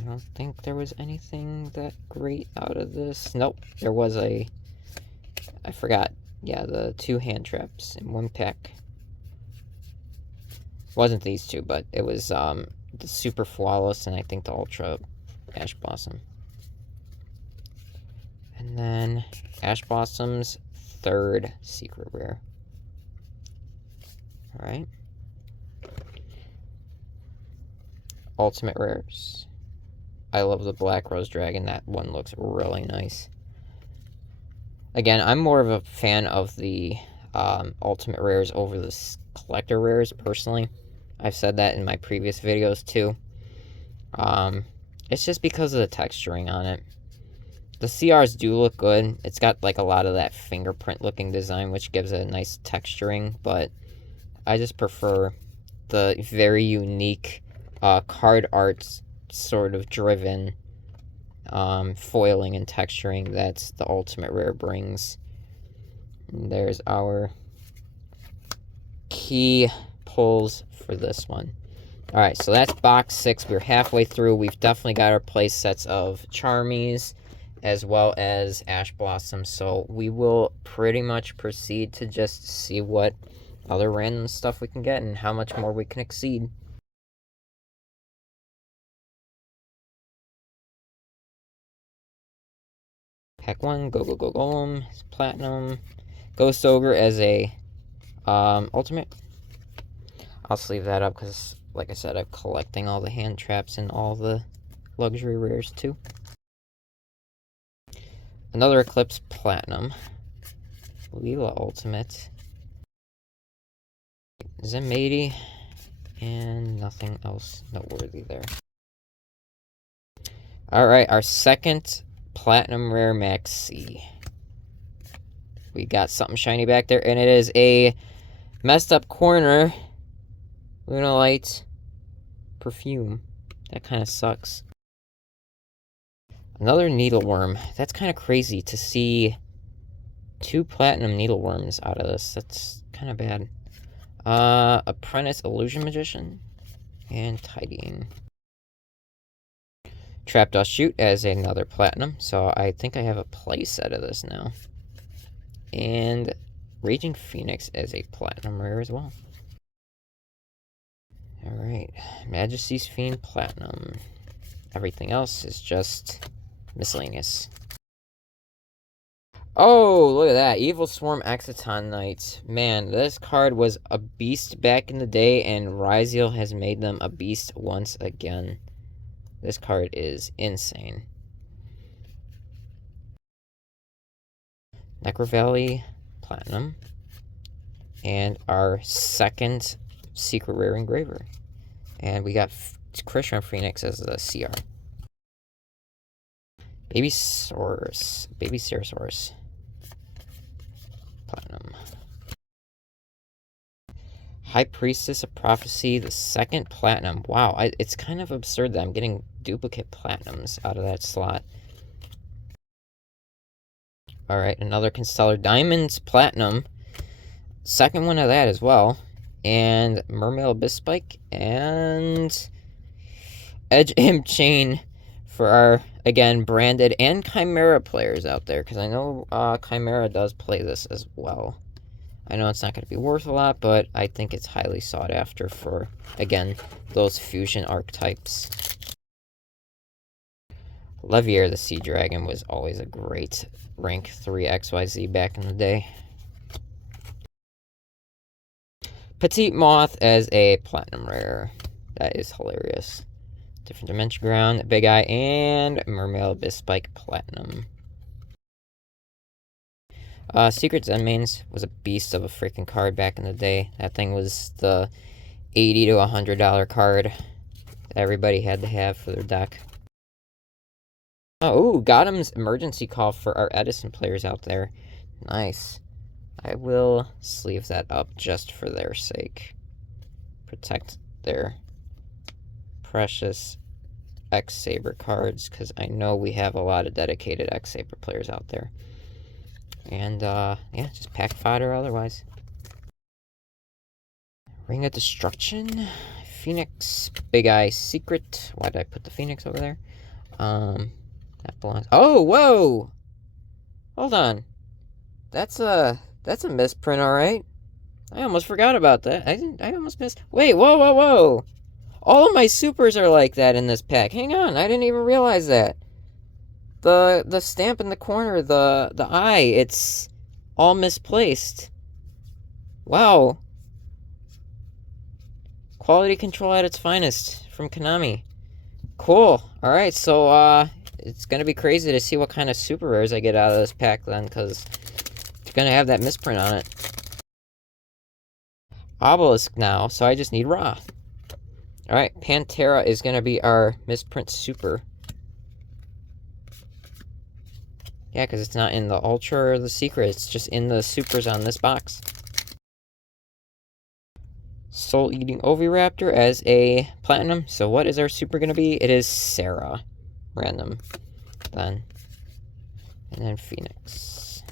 I don't think there was anything that great out of this. Nope, there was a... I forgot. Yeah, the 2 hand traps in 1 pack. Wasn't these 2, but it was the Super Flawless and I think the Ultra Ash Blossom. And then Ash Blossom's 3rd secret rare. Alright. Ultimate rares. I love the Black Rose Dragon. That one looks really nice. Again, I'm more of a fan of the Ultimate Rares over the Collector Rares, personally. I've said that in my previous videos, too. It's just because of the texturing on it. The CRs do look good. It's got, like, a lot of that fingerprint-looking design, which gives it a nice texturing, but I just prefer the very unique card art sort of driven foiling and texturing that the Ultimate Rare brings. And there's our key pulls for this one. Alright, so that's box 6. We're halfway through. We've definitely got our play sets of Charmies as well as Ash Blossom, so we will pretty much proceed to just see what other random stuff we can get and how much more we can exceed. Pack 1, go, Golem, Platinum, Ghost Ogre as a Ultimate. I'll sleeve that up because, like I said, I'm collecting all the hand traps and all the luxury rares too. Another Eclipse Platinum. Leela Ultimate. Zemadi. And nothing else noteworthy there. Alright, our second Platinum Rare Maxi. We got something shiny back there, and it is a messed up corner Lunalight Perfume. That kind of sucks. Another Needleworm. That's kind of crazy to see 2 Platinum Needleworms out of this. That's kind of bad. Apprentice Illusion Magician. And Tidying. Trap Dust Shoot as another Platinum. So I think I have a play set of this now. And Raging Phoenix as a Platinum Rare as well. Alright. Majesty's Fiend Platinum. Everything else is just miscellaneous. Oh, look at that. Evil Swarm Exciton Knight. Man, this card was a beast back in the day, and Ryziel has made them a beast once again. This card is insane. Necro Valley Platinum. And our second Secret Rare Engraver. And we got Christian Phoenix as the CR. Baby Ceratosaurus. Platinum. High Priestess of Prophecy, the second Platinum. Wow, it's kind of absurd that I'm getting duplicate Platinums out of that slot. Alright, another Constellar Diamonds Platinum. Second one of that as well. And Mermaid Abyss Spike. And Edge Imp Chain for our, again, branded and Chimera players out there. Because I know Chimera does play this as well. I know it's not going to be worth a lot, but I think it's highly sought after for, again, those fusion archetypes. Levier the Sea Dragon was always a great rank 3 XYZ back in the day. Petite Moth as a Platinum Rare. That is hilarious. Different Dimension Ground, Big Eye, and Mermaid Abyss Spike Platinum. Secret Zenmanes was a beast of a freaking card back in the day. That thing was the $80 to $100 card that everybody had to have for their deck. Oh, Gotham's Emergency Call for our Edison players out there. Nice. I will sleeve that up just for their sake. Protect their precious X-Saber cards, because I know we have a lot of dedicated X-Saber players out there. And, yeah, just pack fodder otherwise. Ring of Destruction. Phoenix. Big Eye Secret. Why did I put the Phoenix over there? That belongs... Oh, whoa! Hold on. That's a misprint, alright. I almost forgot about that. I almost missed... Wait, whoa! All of my supers are like that in this pack. Hang on, I didn't even realize that. The stamp in the corner, the eye, it's all misplaced. Wow. Quality control at its finest from Konami. Cool. Alright, so, it's gonna be crazy to see what kind of super rares I get out of this pack then, because it's gonna have that misprint on it. Obelisk now, so I just need Ra. Alright, Pantera is gonna be our misprint super. Yeah, because it's not in the Ultra or the Secret, it's just in the supers on this box. Soul Eating Oviraptor as a Platinum. So what is our super going to be? It is Sarah. Random. Then. And then Phoenix.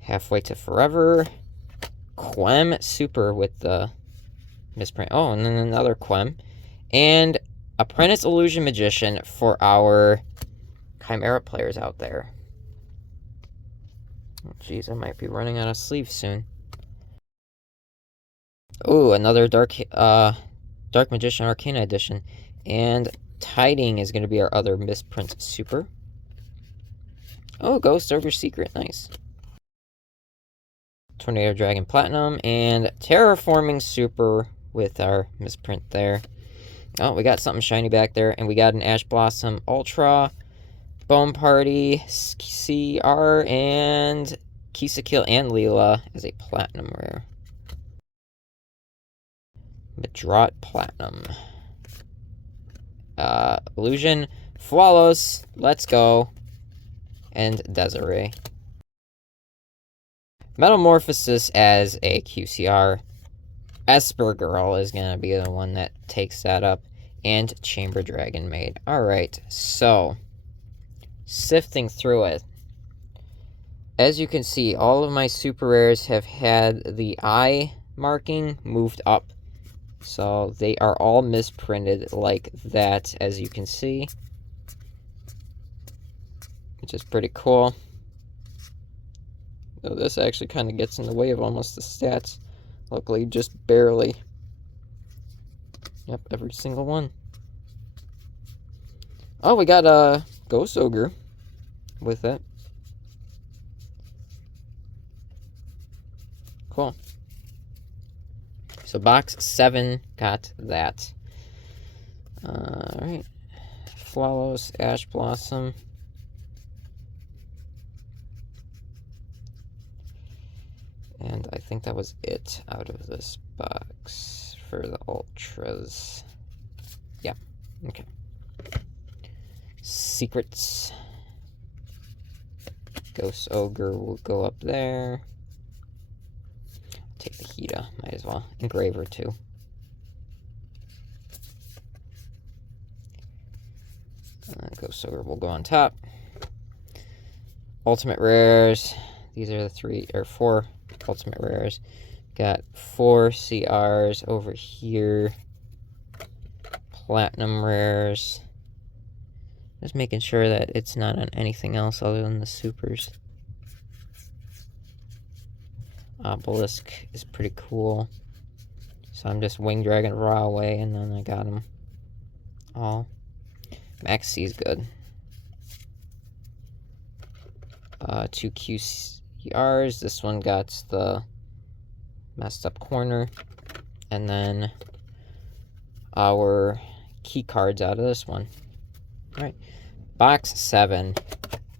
Halfway to Forever. Quem Super with the misprint. Oh, and then another Quem. And Apprentice Illusion Magician for our Chimera players out there. Jeez, I might be running out of sleeves soon. Oh, another Dark Magician Arcana Edition. And Tiding is going to be our other misprint super. Oh, Ghost Over Secret. Nice. Tornado Dragon Platinum. And Terraforming Super with our misprint there. Oh, we got something shiny back there. And we got an Ash Blossom Ultra, Bone Party, CR, and Kisakil and Leela as a Platinum rare. Madrot Platinum. Illusion, Flalos, Let's Go, and Desiree. Metamorphosis as a QCR. Esper Girl is going to be the one that takes that up. And Chamber Dragon Maid. Alright, so sifting through it. As you can see, all of my super rares have had the eye marking moved up. So they are all misprinted like that, as you can see. Which is pretty cool. Though this actually kind of gets in the way of almost the stats. Luckily, just barely. Yep, every single one. Oh, we got a Ghost Ogre with it. Cool. So box 7 got that. Alright. Flalos, Ash Blossom. And I think that was it out of this box for the Ultras. Yeah, okay. Secrets. Ghost Ogre will go up there. Take the Hida, might as well. Engraver too. Ghost Ogre will go on top. Ultimate rares. These are the 4 ultimate rares. Got 4 CRs over here. Platinum rares. Just making sure that it's not on anything else other than the supers. Obelisk is pretty cool. So I'm just Wing Dragon Raw away, and then I got them all. Max C is good. 2 QCRs. This one got the messed up corner. And then our key cards out of this one. Alright. Box 7.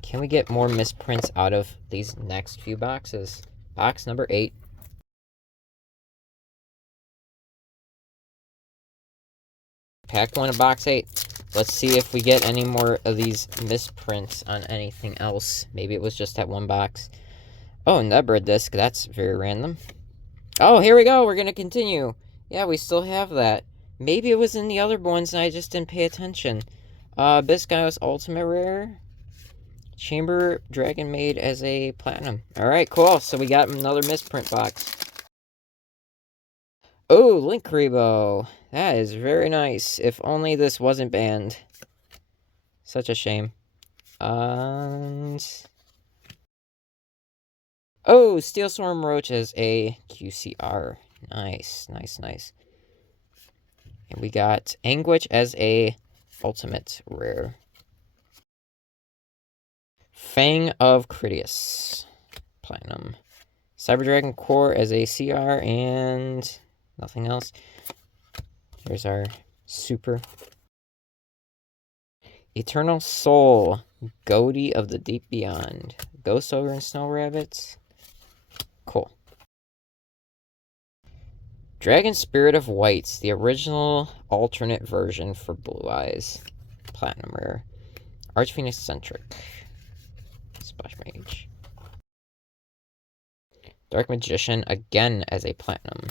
Can we get more misprints out of these next few boxes? Box number 8. Pack 1 of box 8. Let's see if we get any more of these misprints on anything else. Maybe it was just that one box. Oh, Nebra disc. That's very random. Oh, here we go. We're going to continue. Yeah, we still have that. Maybe it was in the other ones and I just didn't pay attention. Biscayos Ultimate Rare. Chamber Dragon Maid as a Platinum. Alright, cool. So we got another misprint box. Oh, Link Rebo. That is very nice. If only this wasn't banned. Such a shame. And... oh, Steel Storm Roach as a QCR. Nice, nice, nice. And we got Anguish as a ultimate rare. Fang of Critias. Platinum. Cyber Dragon Core as a CR and nothing else. Here's our super. Eternal Soul, Goatee of the Deep Beyond. Ghost Ogre and Snow Rabbit. Cool. Dragon Spirit of White, the original alternate version for Blue Eyes. Platinum Rare. Archfiend Eccentric. Splash Mage. Dark Magician, again as a Platinum.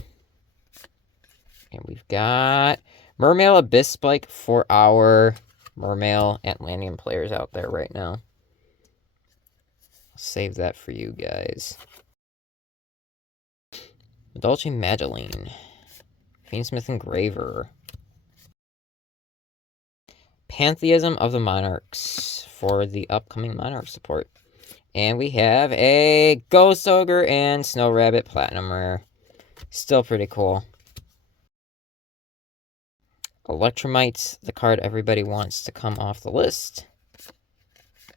And we've got Mermail Abyss Spike for our Mermail Atlantean players out there right now. I'll save that for you guys. Dulce Madeline. Fiendsmith Engraver. Pantheism of the Monarchs for the upcoming Monarch support. And we have a Ghost Ogre and Snow Rabbit Platinum Rare. Still pretty cool. Electromite, the card everybody wants to come off the list.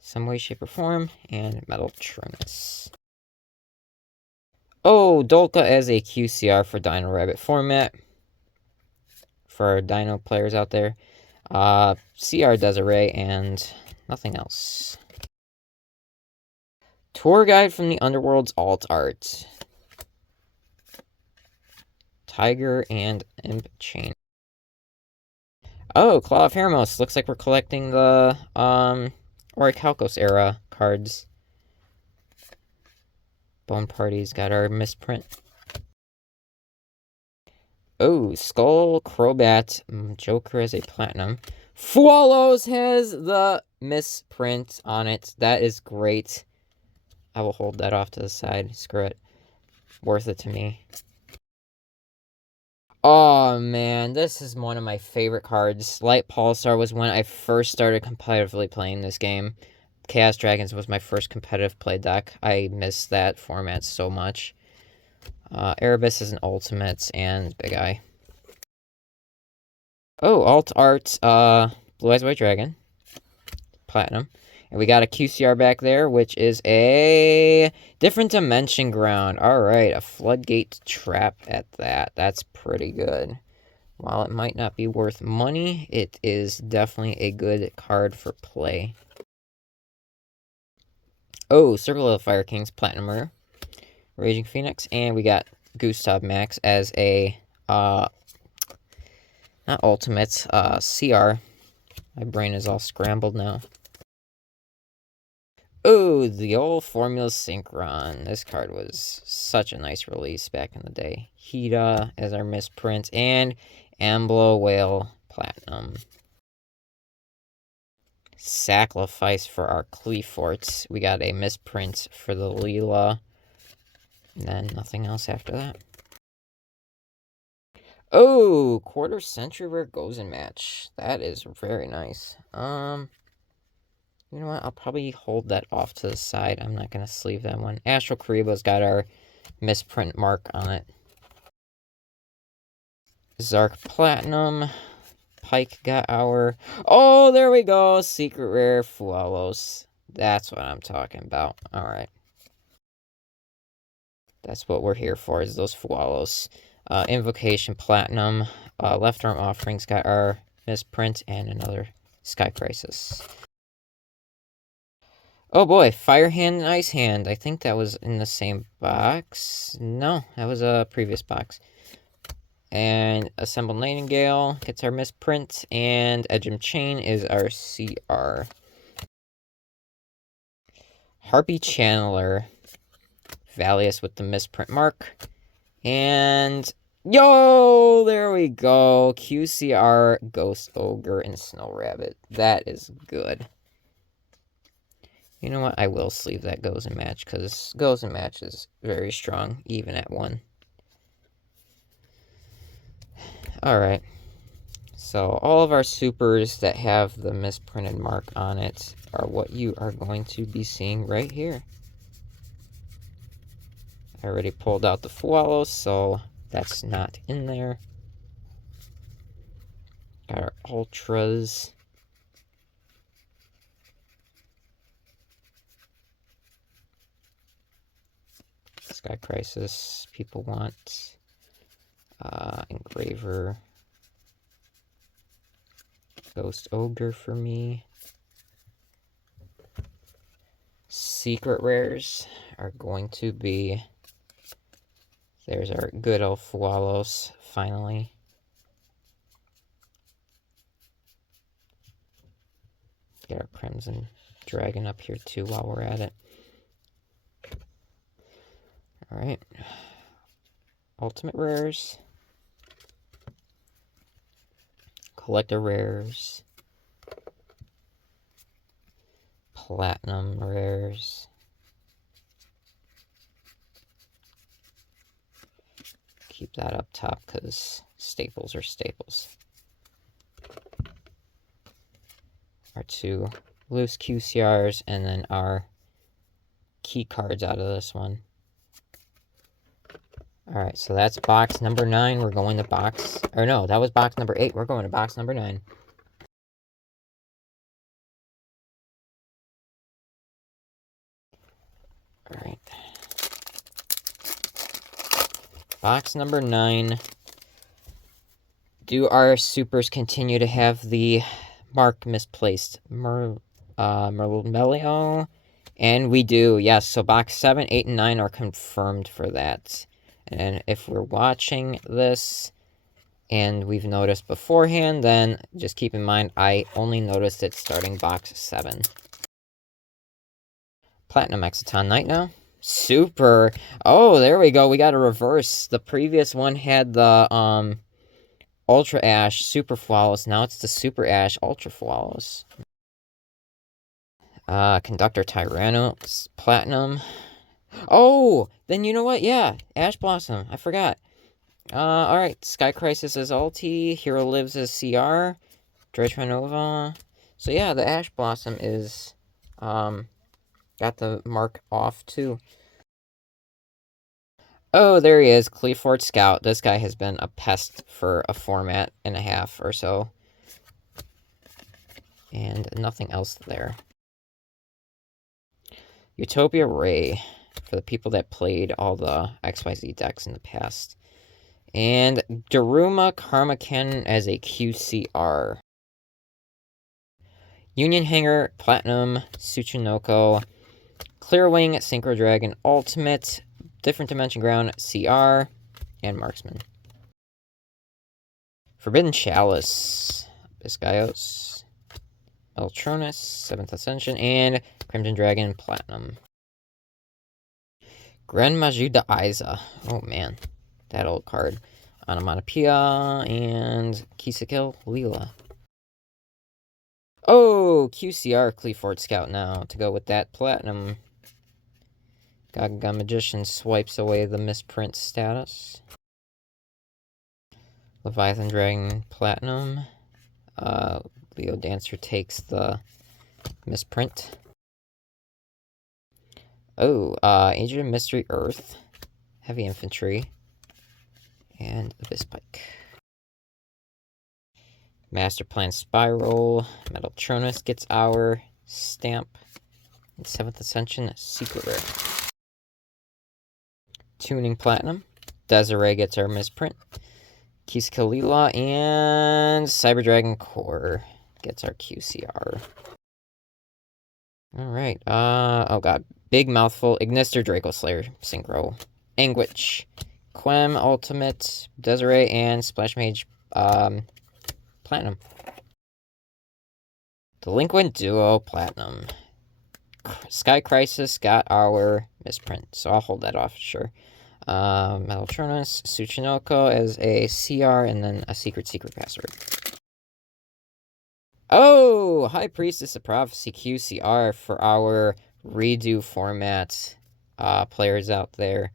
Some way, shape, or form. And Metal Turnus. Oh, Dolka as a QCR for Dino Rabbit format. For our Dino players out there. CR Desiree and nothing else. Tour Guide from the Underworld's Alt Art. Tiger and Imp Chain. Oh, Claw of Hermos. Looks like we're collecting the Orichalcos era cards. Bone Party's got our misprint. Oh, Skull Crobat Joker as a Platinum. Fualos has the misprint on it. That is great. I will hold that off to the side. Screw it. Worth it to me. Oh, man. This is one of my favorite cards. Light Pulsar was when I first started competitively playing this game. Chaos Dragons was my first competitive play deck. I miss that format so much. Erebus is an Ultimates and Big Eye. Oh, Alt Art, Blue Eyes White Dragon. Platinum. And we got a QCR back there, which is a Different Dimension Ground. Alright, a Floodgate Trap at that. That's pretty good. While it might not be worth money, it is definitely a good card for play. Oh, Circle of the Fire Kings, Platinum Rare. Raging Phoenix. And we got Gustav Max as a, not Ultimate, CR. My brain is all scrambled now. Oh, the old Formula Synchron. This card was such a nice release back in the day. Hida as our misprint, and Amblo Whale Platinum. Sacrifice for our Cleaforts. We got a misprint for the Leela. And then nothing else after that. Oh, Quarter Century Rare Gozen Match. That is very nice. You know what? I'll probably hold that off to the side. I'm not going to sleeve that one. Astral Karibo's got our misprint mark on it. Zark Platinum. Pike got our... Oh, there we go. Secret Rare Fualos. That's what I'm talking about. Alright. That's what we're here for, is those Fualos. Invocation Platinum. Left Arm Offerings got our misprint and another Sky Crisis. Oh boy, Fire Hand and Ice Hand. I think that was in the same box. No, that was a previous box. And Assembled Nightingale gets our misprint. And Edgem Chain is our CR. Harpy Channeler. Valius with the misprint mark. And... Yo! There we go. QCR, Ghost Ogre, and Snow Rabbit. That is good. You know what? I will sleeve that Gozen Match, because Gozen Match is very strong, even at 1. Alright. So, all of our supers that have the misprinted mark on it are what you are going to be seeing right here. I already pulled out the Fualos, so that's not in there. Got our Ultras. Sky Crisis, people want. Engraver. Ghost Ogre for me. secret rares are going to be... There's our good old Fualos, finally. Get our Crimson Dragon up here too while we're at it. Alright. Ultimate rares. Collector rares. Platinum rares. Keep that up top because staples are staples. Our two loose QCRs and then our key cards out of this one. Alright, so that's box number 9. We're going to box... Or no, that was box number 8. We're going to box number 9. Alright. Box number 9. Do our supers continue to have the mark misplaced? Mermelio? And we do, yes. So box 7, 8, and 9 are confirmed for that. And if we're watching this and we've noticed beforehand, then just keep in mind I only noticed it starting box 7. Platinum Exciton Knight now. Super. Oh, there we go. We got a reverse. The previous one had the Ultra Ash Super Flawless. Now it's the Super Ash Ultra Flawless. Conductor Tyrannos Platinum. Oh, then you know what? Yeah, Ash Blossom. I forgot. Alright. Sky Crisis is ulti. Hero Lives as CR. Dredge-Nova. So yeah, the Ash Blossom is, got the mark off too. Oh, there he is. Cleaford Scout. This guy has been a pest for a format and a half or so. And nothing else there. Utopia Ray. For the people that played all the XYZ decks in the past. And Daruma Karma Cannon as a QCR. Union Hanger, Platinum, Tsuchinoko, Clearwing, Synchro Dragon, Ultimate, Different Dimension Ground, CR, and Marksman. Forbidden Chalice, Biscayos, Eltronus, 7th Ascension, and Crimson Dragon, Platinum. Grand Maju de Aiza. Oh man, that old card. Onomatopoeia and Kisakil Leela. Oh, QCR Cleaford Scout now to go with that Platinum. Gaga Magician swipes away the misprint status. Leviathan Dragon Platinum. Leo Dancer takes the misprint. Oh, Agent of Mystery Earth. Heavy Infantry. And Abyss Pike. Master Plan Spiral. Metal Tronus gets our stamp. And 7th Ascension Secret Rare. Tuning Platinum. Desiree gets our misprint. Kis Kalila and Cyber Dragon Core gets our QCR. Alright, oh god. Big Mouthful, Ignister, Draco Slayer, Synchro, Anguish, Quem, Ultimate, Desiree, and Splash Mage, Platinum. Delinquent Duo, Platinum. Sky Crisis got our misprint, so I'll hold that off, sure. Metaltronus, Tsuchinoko as a CR, and then a secret password. Oh! High Priestess of Prophecy QCR for our redo format players out there.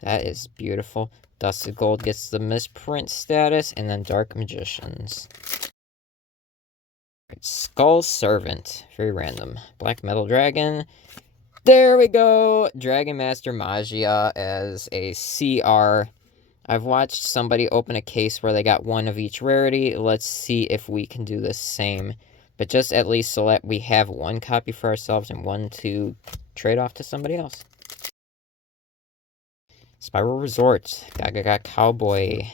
That is beautiful. Dusted Gold gets the misprint status, and then Dark Magicians. Skull Servant, very random. Black Metal Dragon. There we go! Dragon Master Magia as a CR. I've watched somebody open a case where they got one of each rarity. Let's see if we can do the same. But just at least so that we have one copy for ourselves and one to trade off to somebody else. Spiral Resort, Gaga Cowboy,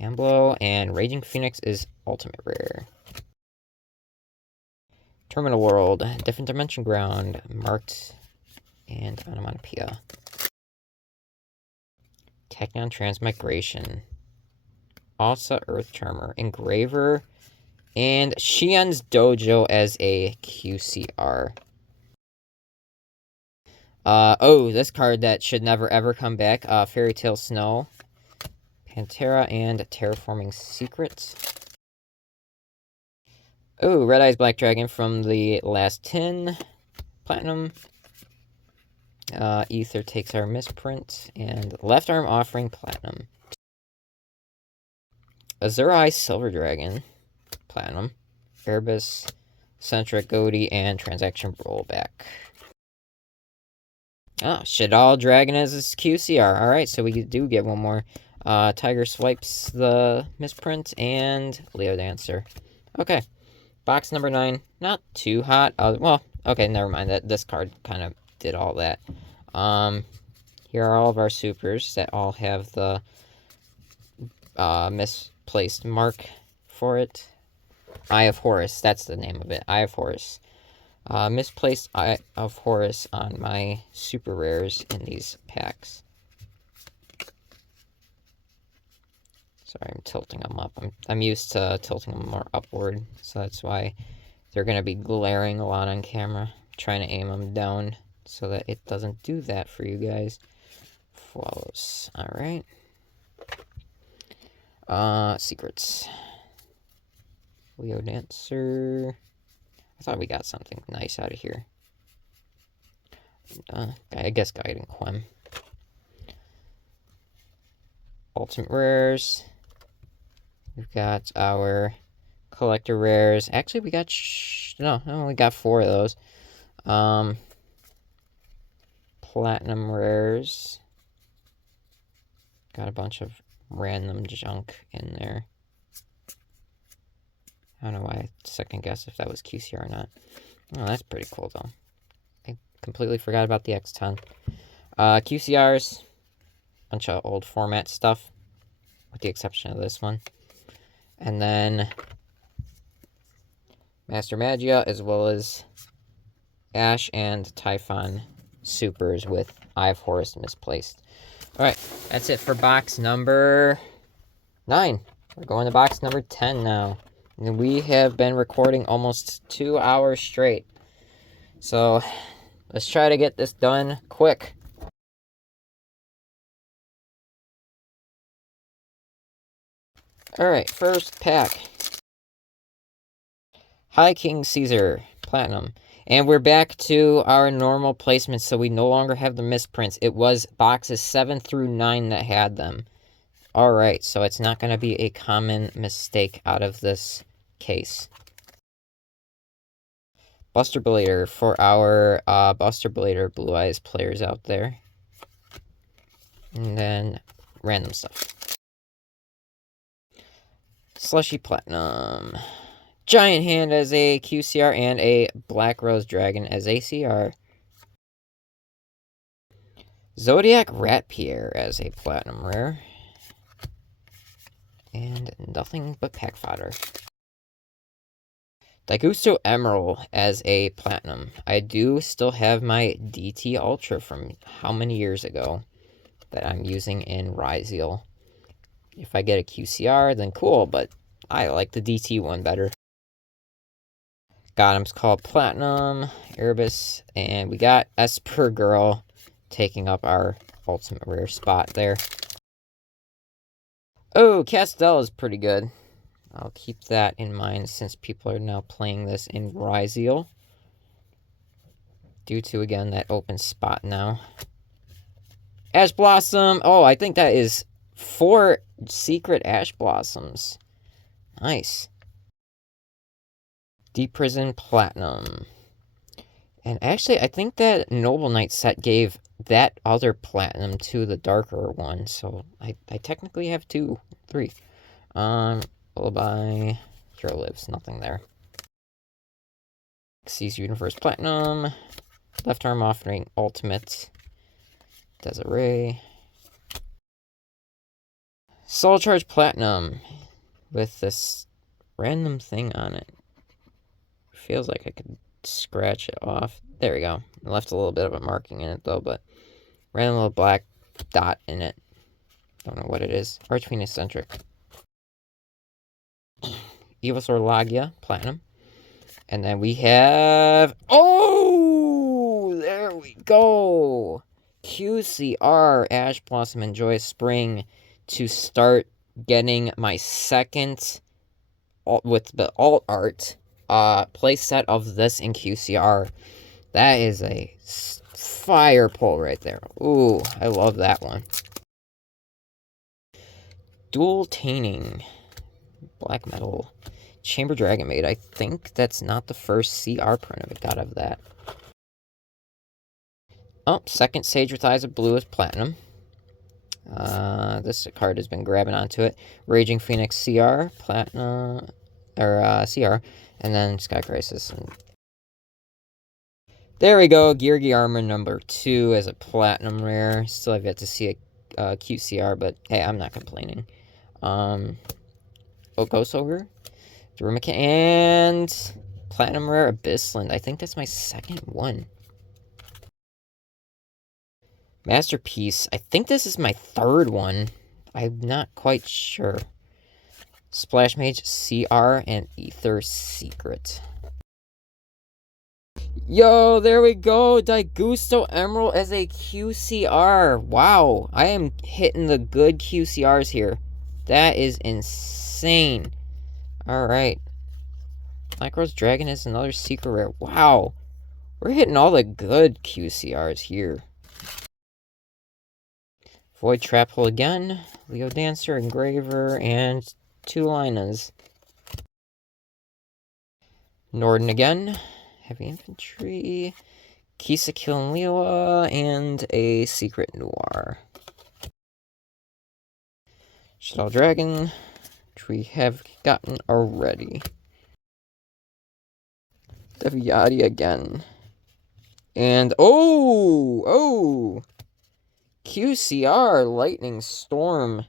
Amblo, and Raging Phoenix is ultimate rare. Terminal World, Different Dimension Ground, marked and Onomatopoeia. Technon Transmigration. Asa Earth Charmer. Engraver. And Shion's Dojo as a QCR. Oh, this card that should never ever come back. Fairy Tale Snow. Pantera and Terraforming Secrets. Oh, Red Eyes Black Dragon from the last tin. Platinum. Ether takes our misprint. And Left Arm Offering Platinum. Azure Eye Silver Dragon. Platinum. Erebus. Centric Goatee and Transaction Rollback. Oh, Shadal Dragon as his QCR. Alright, so we do get one more. Tiger Swipes the misprint and Leo Dancer. Okay. Box number 9. Not too hot. Well, okay, never mind. This card kind of did all that. Here are all of our supers that all have the misplaced mark for it. Eye of Horus. That's the name of it. Eye of Horus. Misplaced Eye of Horus on my super rares in these packs. Sorry, I'm tilting them up. I'm used to tilting them more upward, so that's why they're going to be glaring a lot on camera. I'm trying to aim them down so that it doesn't do that for you guys. Flawless. Alright. Secrets. Leo Dancer. I thought we got something nice out of here. I guess Guiding Quem. Ultimate Rares. We've got our collector rares. Actually, we got no, we got 4 of those. Platinum rares. Got a bunch of random junk in there. I don't know why I second guess if that was QCR or not. Oh, that's pretty cool though. I completely forgot about the X10. QCRs. Bunch of old format stuff. With the exception of this one. And then Master Magia, as well as Ash and Typhon supers with Eye of Horus misplaced. Alright, that's it for box number 9. We're going to box number 10 now. And we have been recording almost 2 hours straight. So, let's try to get this done quick. Alright, first pack. High King Caesar, Platinum. And we're back to our normal placements, so we no longer have the misprints. It was boxes 7 through 9 that had them. Alright, so it's not going to be a common mistake out of this case. Buster Blader for our Buster Blader Blue Eyes players out there. And then random stuff. Slushy Platinum. Giant Hand as a QCR and a Black Rose Dragon as ACR. Zodiac Rat Pierre as a Platinum Rare. And nothing but pack fodder. Daigusto Emerald as a Platinum. I do still have my DT Ultra from how many years ago that I'm using in Ryzeal. If I get a QCR, then cool, but I like the DT one better. Gotham's called Platinum, Erebus, and we got Esper Girl taking up our ultimate rare spot there. Oh, Castell is pretty good. I'll keep that in mind since people are now playing this in Ryzeal. Due to, again, that open spot now. Ash Blossom. Oh, I think that is 4 secret Ash Blossoms. Nice. Deep Prison Platinum. And actually, I think that Noble Knight set gave that other Platinum to the darker one. So, I technically have 2, 3. Lullaby. Hero Lives. Nothing there. Xyz Universe Platinum. Left Arm Offering Ultimate. Desiree. Soul Charge Platinum. With this random thing on it. Feels like I could scratch it off. There we go. I left a little bit of a marking in it, though, but random little black dot in it. Don't know what it is. Archfiend Eccentric. Evosaur Lagia, Platinum. And then we have... Oh! There we go! QCR, Ash Blossom and Joyous Spring, to start getting my second, with the alt art, playset of this in QCR. That is a fire pull right there. Ooh, I love that one. Dual Taining. Black Metal. Chamber Dragon Maid. I think that's not the first CR print I've got of that. Oh, second Sage with Eyes of Blue is Platinum. This card has been grabbing onto it. Raging Phoenix CR, Platinum, or CR, and then Sky Crisis. And there we go, Geargy Armor number 2 as a Platinum rare. Still have yet to see a cute CR, but hey, I'm not complaining. Ghost Ogre, Darumaka, and Platinum rare Abyssland. I think that's my second one. Masterpiece. I think this is my third one. I'm not quite sure. Splash Mage CR and Ether Secret. Yo, there we go. Daigusto Emerald as a QCR. Wow, I am hitting the good QCRs here. That is insane. Alright. Micro's Dragon is another secret rare. Wow. We're hitting all the good QCRs here. Void Trap Hole again, Leo Dancer, Engraver, and 2 Linas. Norden again, Heavy Infantry, Kisakil and Leela, and a Secret Noir. Shadow Dragon, which we have gotten already. Deviati again. And, oh! QCR Lightning Storm.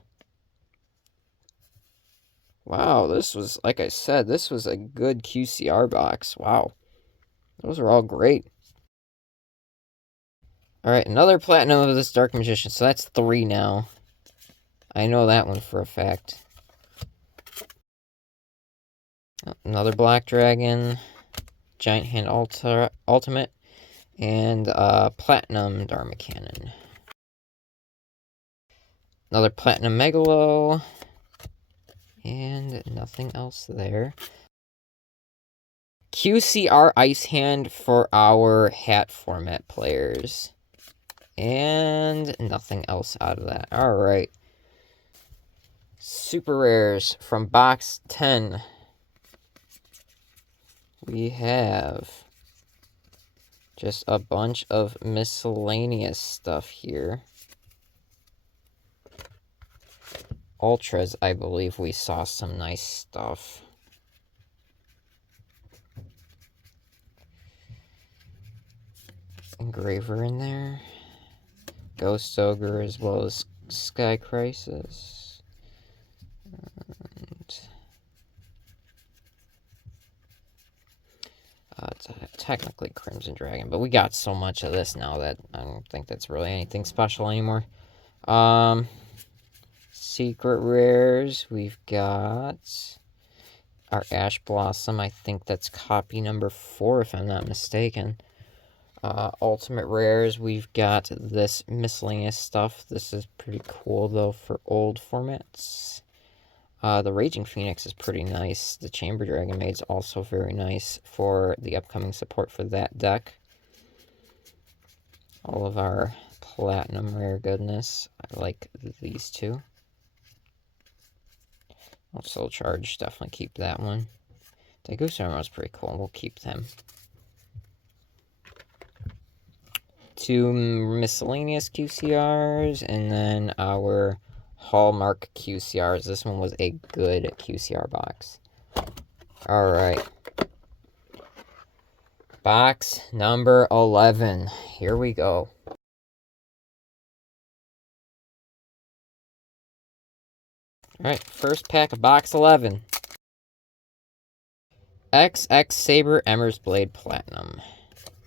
Wow, this was, like I said, this was a good QCR box. Wow. Those are all great. Alright, another Platinum of this Dark Magician. So that's 3 now. I know that one for a fact. Another Black Dragon. Giant Hand Ultimate. And Platinum Dharma Cannon. Another Platinum Megalo. And nothing else there. QCR Ice Hand for our hat format players. And nothing else out of that. Alright. Super rares from box 10. We have just a bunch of miscellaneous stuff here. Ultras, I believe we saw some nice stuff. Engraver in there. Ghost Ogre as well as Sky Crisis. And it's technically Crimson Dragon, but we got so much of this now that I don't think that's really anything special anymore. Secret rares, we've got our Ash Blossom. I think that's copy number 4, if I'm not mistaken. Ultimate rares, we've got this miscellaneous stuff. This is pretty cool, though, for old formats. The Raging Phoenix is pretty nice. The Chamber Dragon Maid's also very nice for the upcoming support for that deck. All of our Platinum rare goodness. I like these 2. Soul Charge, definitely keep that one. Daigusto Emerald's pretty cool. We'll keep them. 2 miscellaneous QCRs, and then our Hallmark QCRs. This one was a good QCR box. Alright. Box number 11. Here we go. Alright, first pack of box 11. XX Saber Ember's Blade Platinum.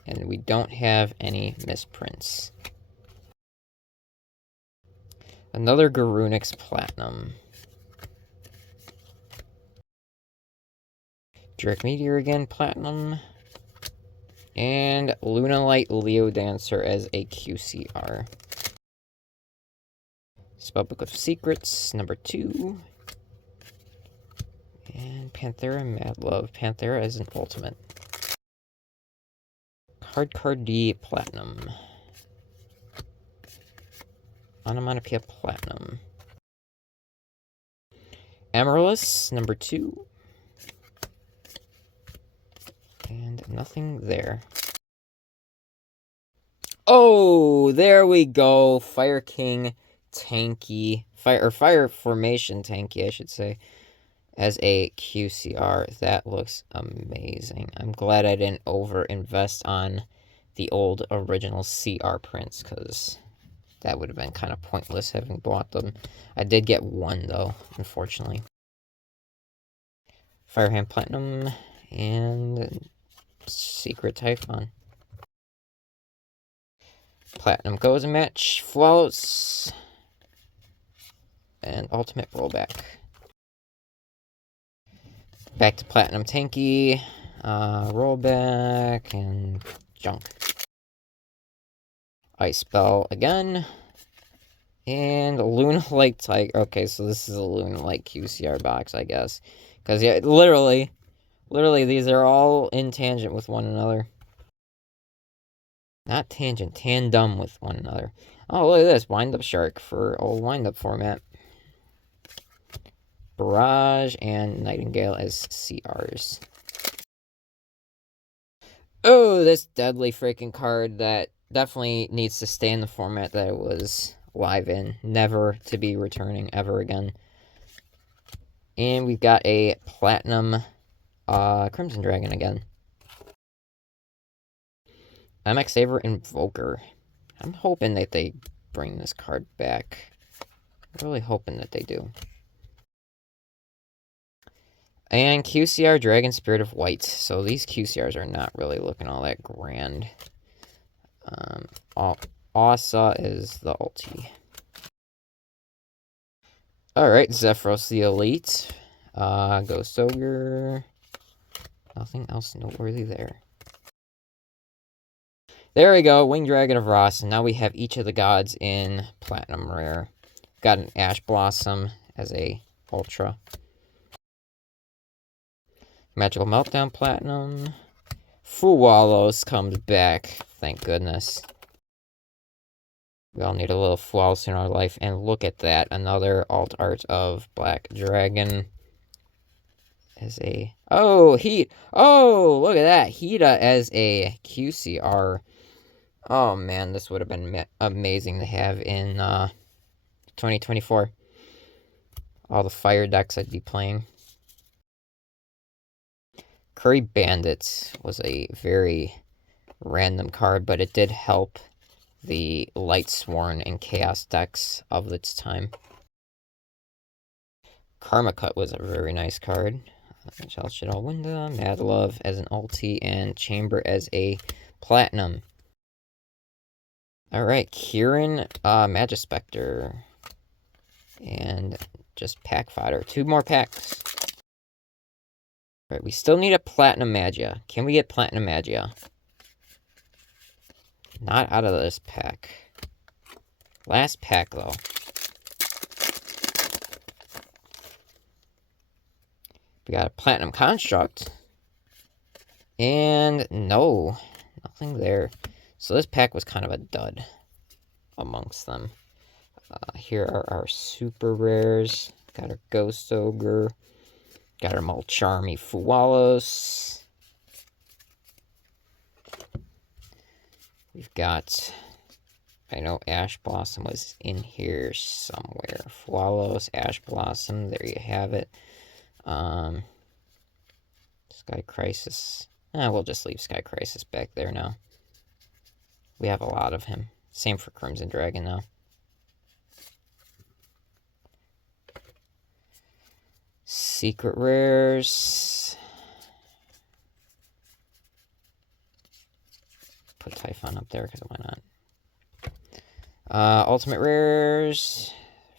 And we don't have any misprints. Another Garunix Platinum. Direct Meteor again, Platinum. And Lunalight Leo Dancer as a QCR. Spellbook of Secrets, number 2. And Panthera Mad Love. Panthera as an ultimate. Card D Platinum. Onomatopoeia Platinum. Amaryllis, number 2. And nothing there. Oh, there we go. Fire King Tanky. Fire Formation Tanky, I should say. As a QCR. That looks amazing. I'm glad I didn't over-invest on the old original CR prints, because that would have been kind of pointless having bought them. I did get one, though, unfortunately. Firehand Platinum and Secret Typhon. Platinum goes a match. Flawless. And Ultimate Rollback. Back to Platinum Tanky. Rollback and junk. Ice Spell again. And Lunalight Tiger. Okay, so this is a Lunalight QCR box, I guess. Because, yeah, literally, these are all in tangent with one another. Not tangent, tandem with one another. Oh, look at this. Wind-Up Shark for old wind-up format. Barrage and Nightingale as CRs. Oh, this deadly freaking card that definitely needs to stay in the format that it was live in. Never to be returning ever again. And we've got a Platinum Crimson Dragon again. MX Saver Invoker. I'm hoping that they bring this card back. I'm really hoping that they do. And QCR Dragon Spirit of White. So these QCRs are not really looking all that grand. Asa is the ulti. Alright, Zephyros the Elite. Ghost Ogre. Nothing else noteworthy there. There we go, Winged Dragon of Ross. And now we have each of the gods in Platinum Rare. Got an Ash Blossom as a Ultra. Magical Meltdown Platinum. Fuwalos comes back. Thank goodness. We all need a little Fuwalos in our life. And look at that. Another alt art of Black Dragon. As a... Oh, Heat. Oh, look at that. Hita as a QCR. Oh, man. This would have been amazing to have in 2024. All the fire decks I'd be playing. Curry Bandits was a very random card, but it did help the Light Sworn and Chaos decks of its time. Karma Cut was a very nice card. Winda, Mad Love as an ulti, and Chamber as a platinum. Alright, Kieran, Magispector. And just pack fodder. 2 more packs. Alright, we still need a Platinum Magia. Can we get Platinum Magia? Not out of this pack. Last pack, though. We got a Platinum Construct. And no, nothing there. So this pack was kind of a dud amongst them. Here are our super rares. Got our Ghost Ogre. Got our Mulcharmy Fuwalos. We've got... I know Ash Blossom was in here somewhere. Fuwalos, Ash Blossom. There you have it. Sky Crisis. We'll just leave Sky Crisis back there now. We have a lot of him. Same for Crimson Dragon now. Secret rares. put Typhon up there because why not? Ultimate Rares.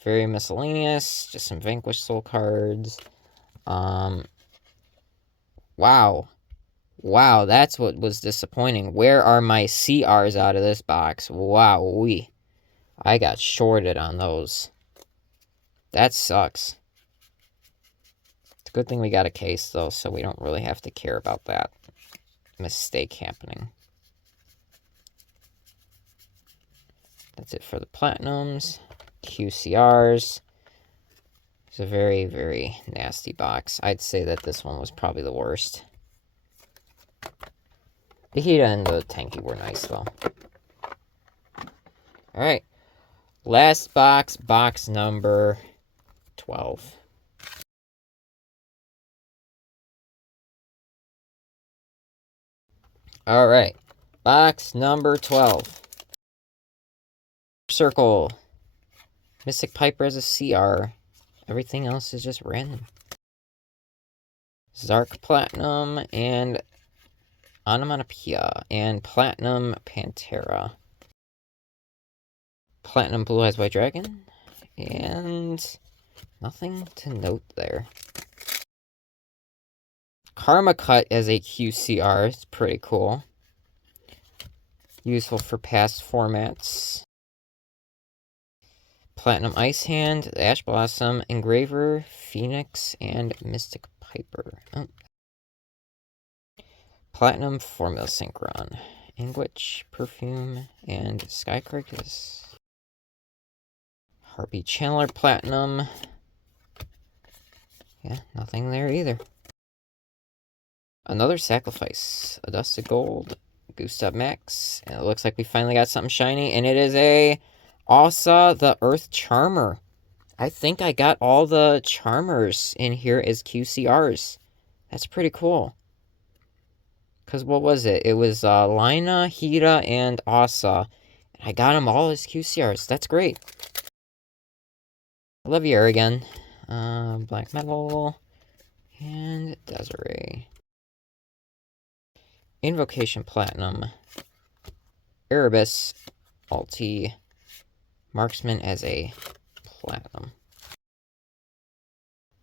Very miscellaneous. Just some Vanquish Soul cards. Wow. Wow, that's what was disappointing. Where are my CRs out of this box? Wow-wee. I got shorted on those. That sucks. It's a good thing we got a case, though, so we don't really have to care about that mistake happening. That's it for the Platinums. QCRs. It's a very, very nasty box. I'd say that this one was probably the worst. The Hita and the Tanky were nice, though. Alright. Last box, box number 12. Alright. Box number 12. Circle. Mystic Piper as a CR. Everything else is just random. Zark Platinum and Onomatopoeia and Platinum Pantera. Platinum Blue Eyes White Dragon. And nothing to note there. Karma Cut as a QCR. It's pretty cool. Useful for past formats. Platinum Ice Hand, Ash Blossom, Engraver, Phoenix, and Mystic Piper. Oh. Platinum Formula Synchron, Anguich, Perfume, and Sky Crocus. Harpy Channeler Platinum. Yeah, nothing there either. Another Sacrifice, a Dusted Gold, Gustav Max, and it looks like we finally got something shiny, and it is a Asa the Earth Charmer. I think I got all the Charmers in here as QCRs. That's pretty cool. Because what was it? It was Lina, Hita, and Asa. I got them all as QCRs. That's great. Olivier again. Black Metal. And Desiree. Invocation Platinum. Erebus. Alti. Marksman as a Platinum.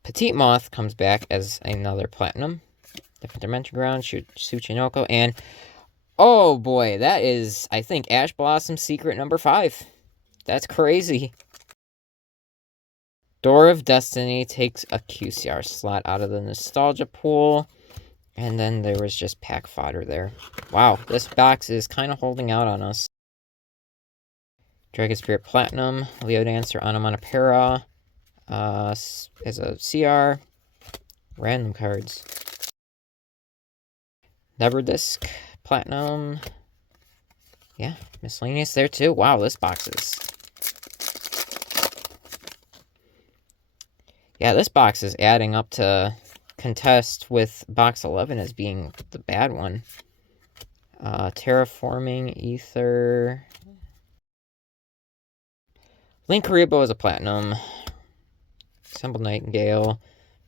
Petite Moth comes back as another Platinum. Different Dimension Ground, Tsuchinoko, and oh boy, that is, I think, Ash Blossom Secret number 5. That's crazy. Door of Destiny takes a QCR slot out of the Nostalgia pool, and then there was just pack fodder there. Wow, this box is kind of holding out on us. Dragon Spirit Platinum, Leo Dancer, Onomatopoeia, as a CR, random cards. Never Disc, Platinum, yeah, miscellaneous there too. Wow, this box is... Yeah, this box is adding up to contest with box 11 as being the bad one. Terraforming, Ether... Link Karibo is a Platinum. Assembled Nightingale.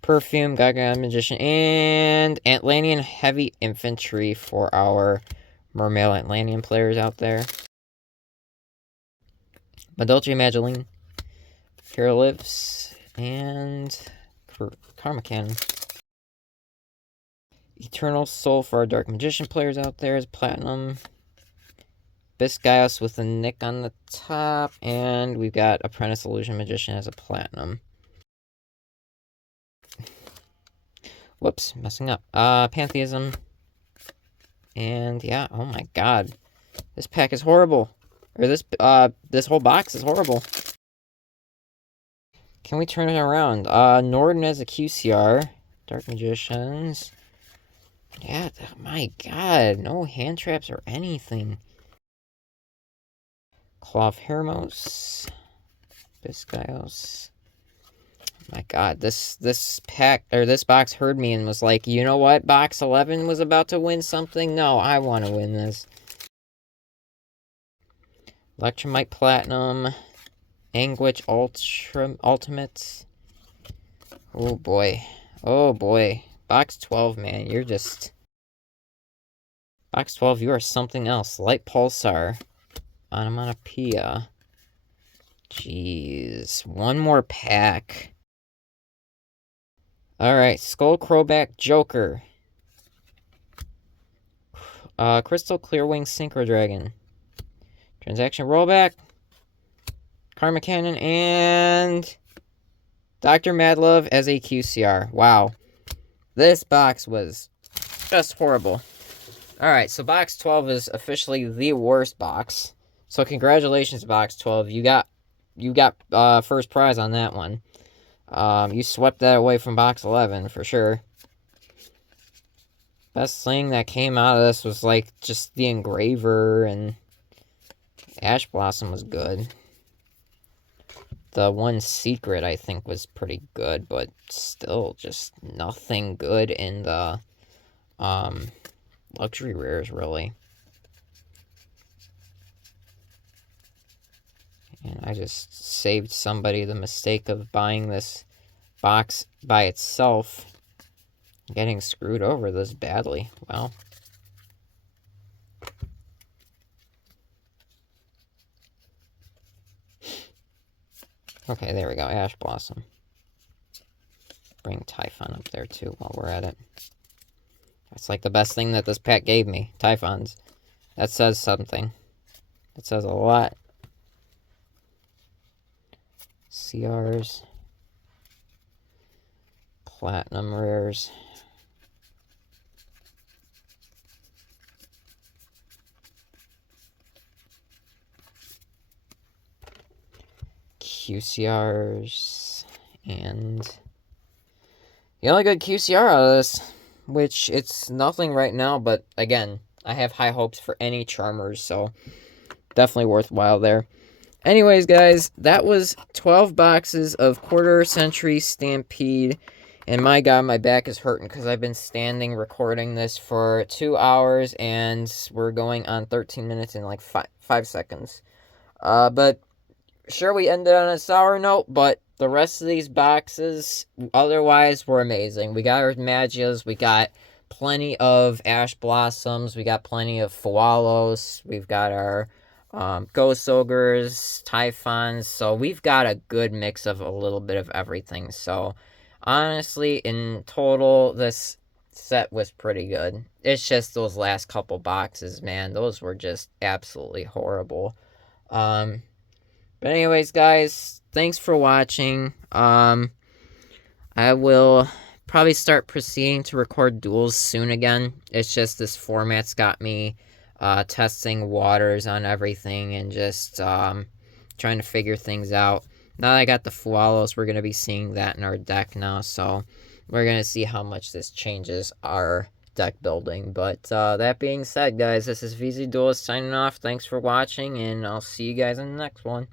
Perfume, Gaga Magician, and Atlantean Heavy Infantry for our Mermail Atlantean players out there. Madolce Mageline. Hero Lives. And Karma Cannon. Eternal Soul for our Dark Magician players out there is Platinum. Biscayos with a Nick on the top. And we've got Apprentice Illusion Magician as a Platinum. Whoops, messing up. Pantheism. And yeah, oh my god. This pack is horrible. Or this whole box is horrible. Can we turn it around? Norden as a QCR. Dark Magicians. Yeah, my god. No hand traps or anything. Claw of Hermos. Biscayos. My god, this pack, or this box heard me and was like, you know what? Box 11 was about to win something? No, I want to win this. Electromite Platinum. Anguich Ultimate. Oh boy. Oh boy. Box 12, man. You're just... Box 12, you are something else. Light Pulsar. Onomatopoeia. Jeez. One more pack. Alright, Skull Crowback Joker. Crystal Clearwing Synchro Dragon. Transaction Rollback. Karma Cannon and Dr. Madlove as a QCR. Wow. This box was just horrible. Alright, so box 12 is officially the worst box. So congratulations, box 12. You got first prize on that one. You swept that away from box 11 for sure. Best thing that came out of this was like just the engraver, and Ash Blossom was good. The one secret I think was pretty good, but still just nothing good in the luxury rares really. And I just saved somebody the mistake of buying this box by itself, getting screwed over this badly. Well, okay, there we go. Ash Blossom. Bring Typhon up there too while we're at it. That's like the best thing that this pack gave me. Typhons. That says something. That says a lot. CRs. Platinum rares. QCRs. And the only good QCR out of this, which it's nothing right now, but again, I have high hopes for any Charmers, so definitely worthwhile there. Anyways, guys, that was 12 boxes of Quarter Century Stampede. And my God, my back is hurting because I've been standing recording this for 2 hours, and we're going on 13 minutes and like 5 seconds. But sure, we ended on a sour note, but the rest of these boxes otherwise were amazing. We got our Magias, we got plenty of Ash Blossoms, we got plenty of Foalos, we've got our Ghost Ogres, Typhons, so we've got a good mix of a little bit of everything. So honestly, in total, this set was pretty good. It's just those last couple boxes, man, those were just absolutely horrible. But anyways, guys, thanks for watching. I will probably start proceeding to record duels soon again. It's just this format's got me testing waters on everything and just trying to figure things out. Now that I got the Foalos, we're going to be seeing that in our deck now, so we're going to see how much this changes our deck building. But that being said, guys, this is VZ Duelist signing off. Thanks for watching, and I'll see you guys in the next one.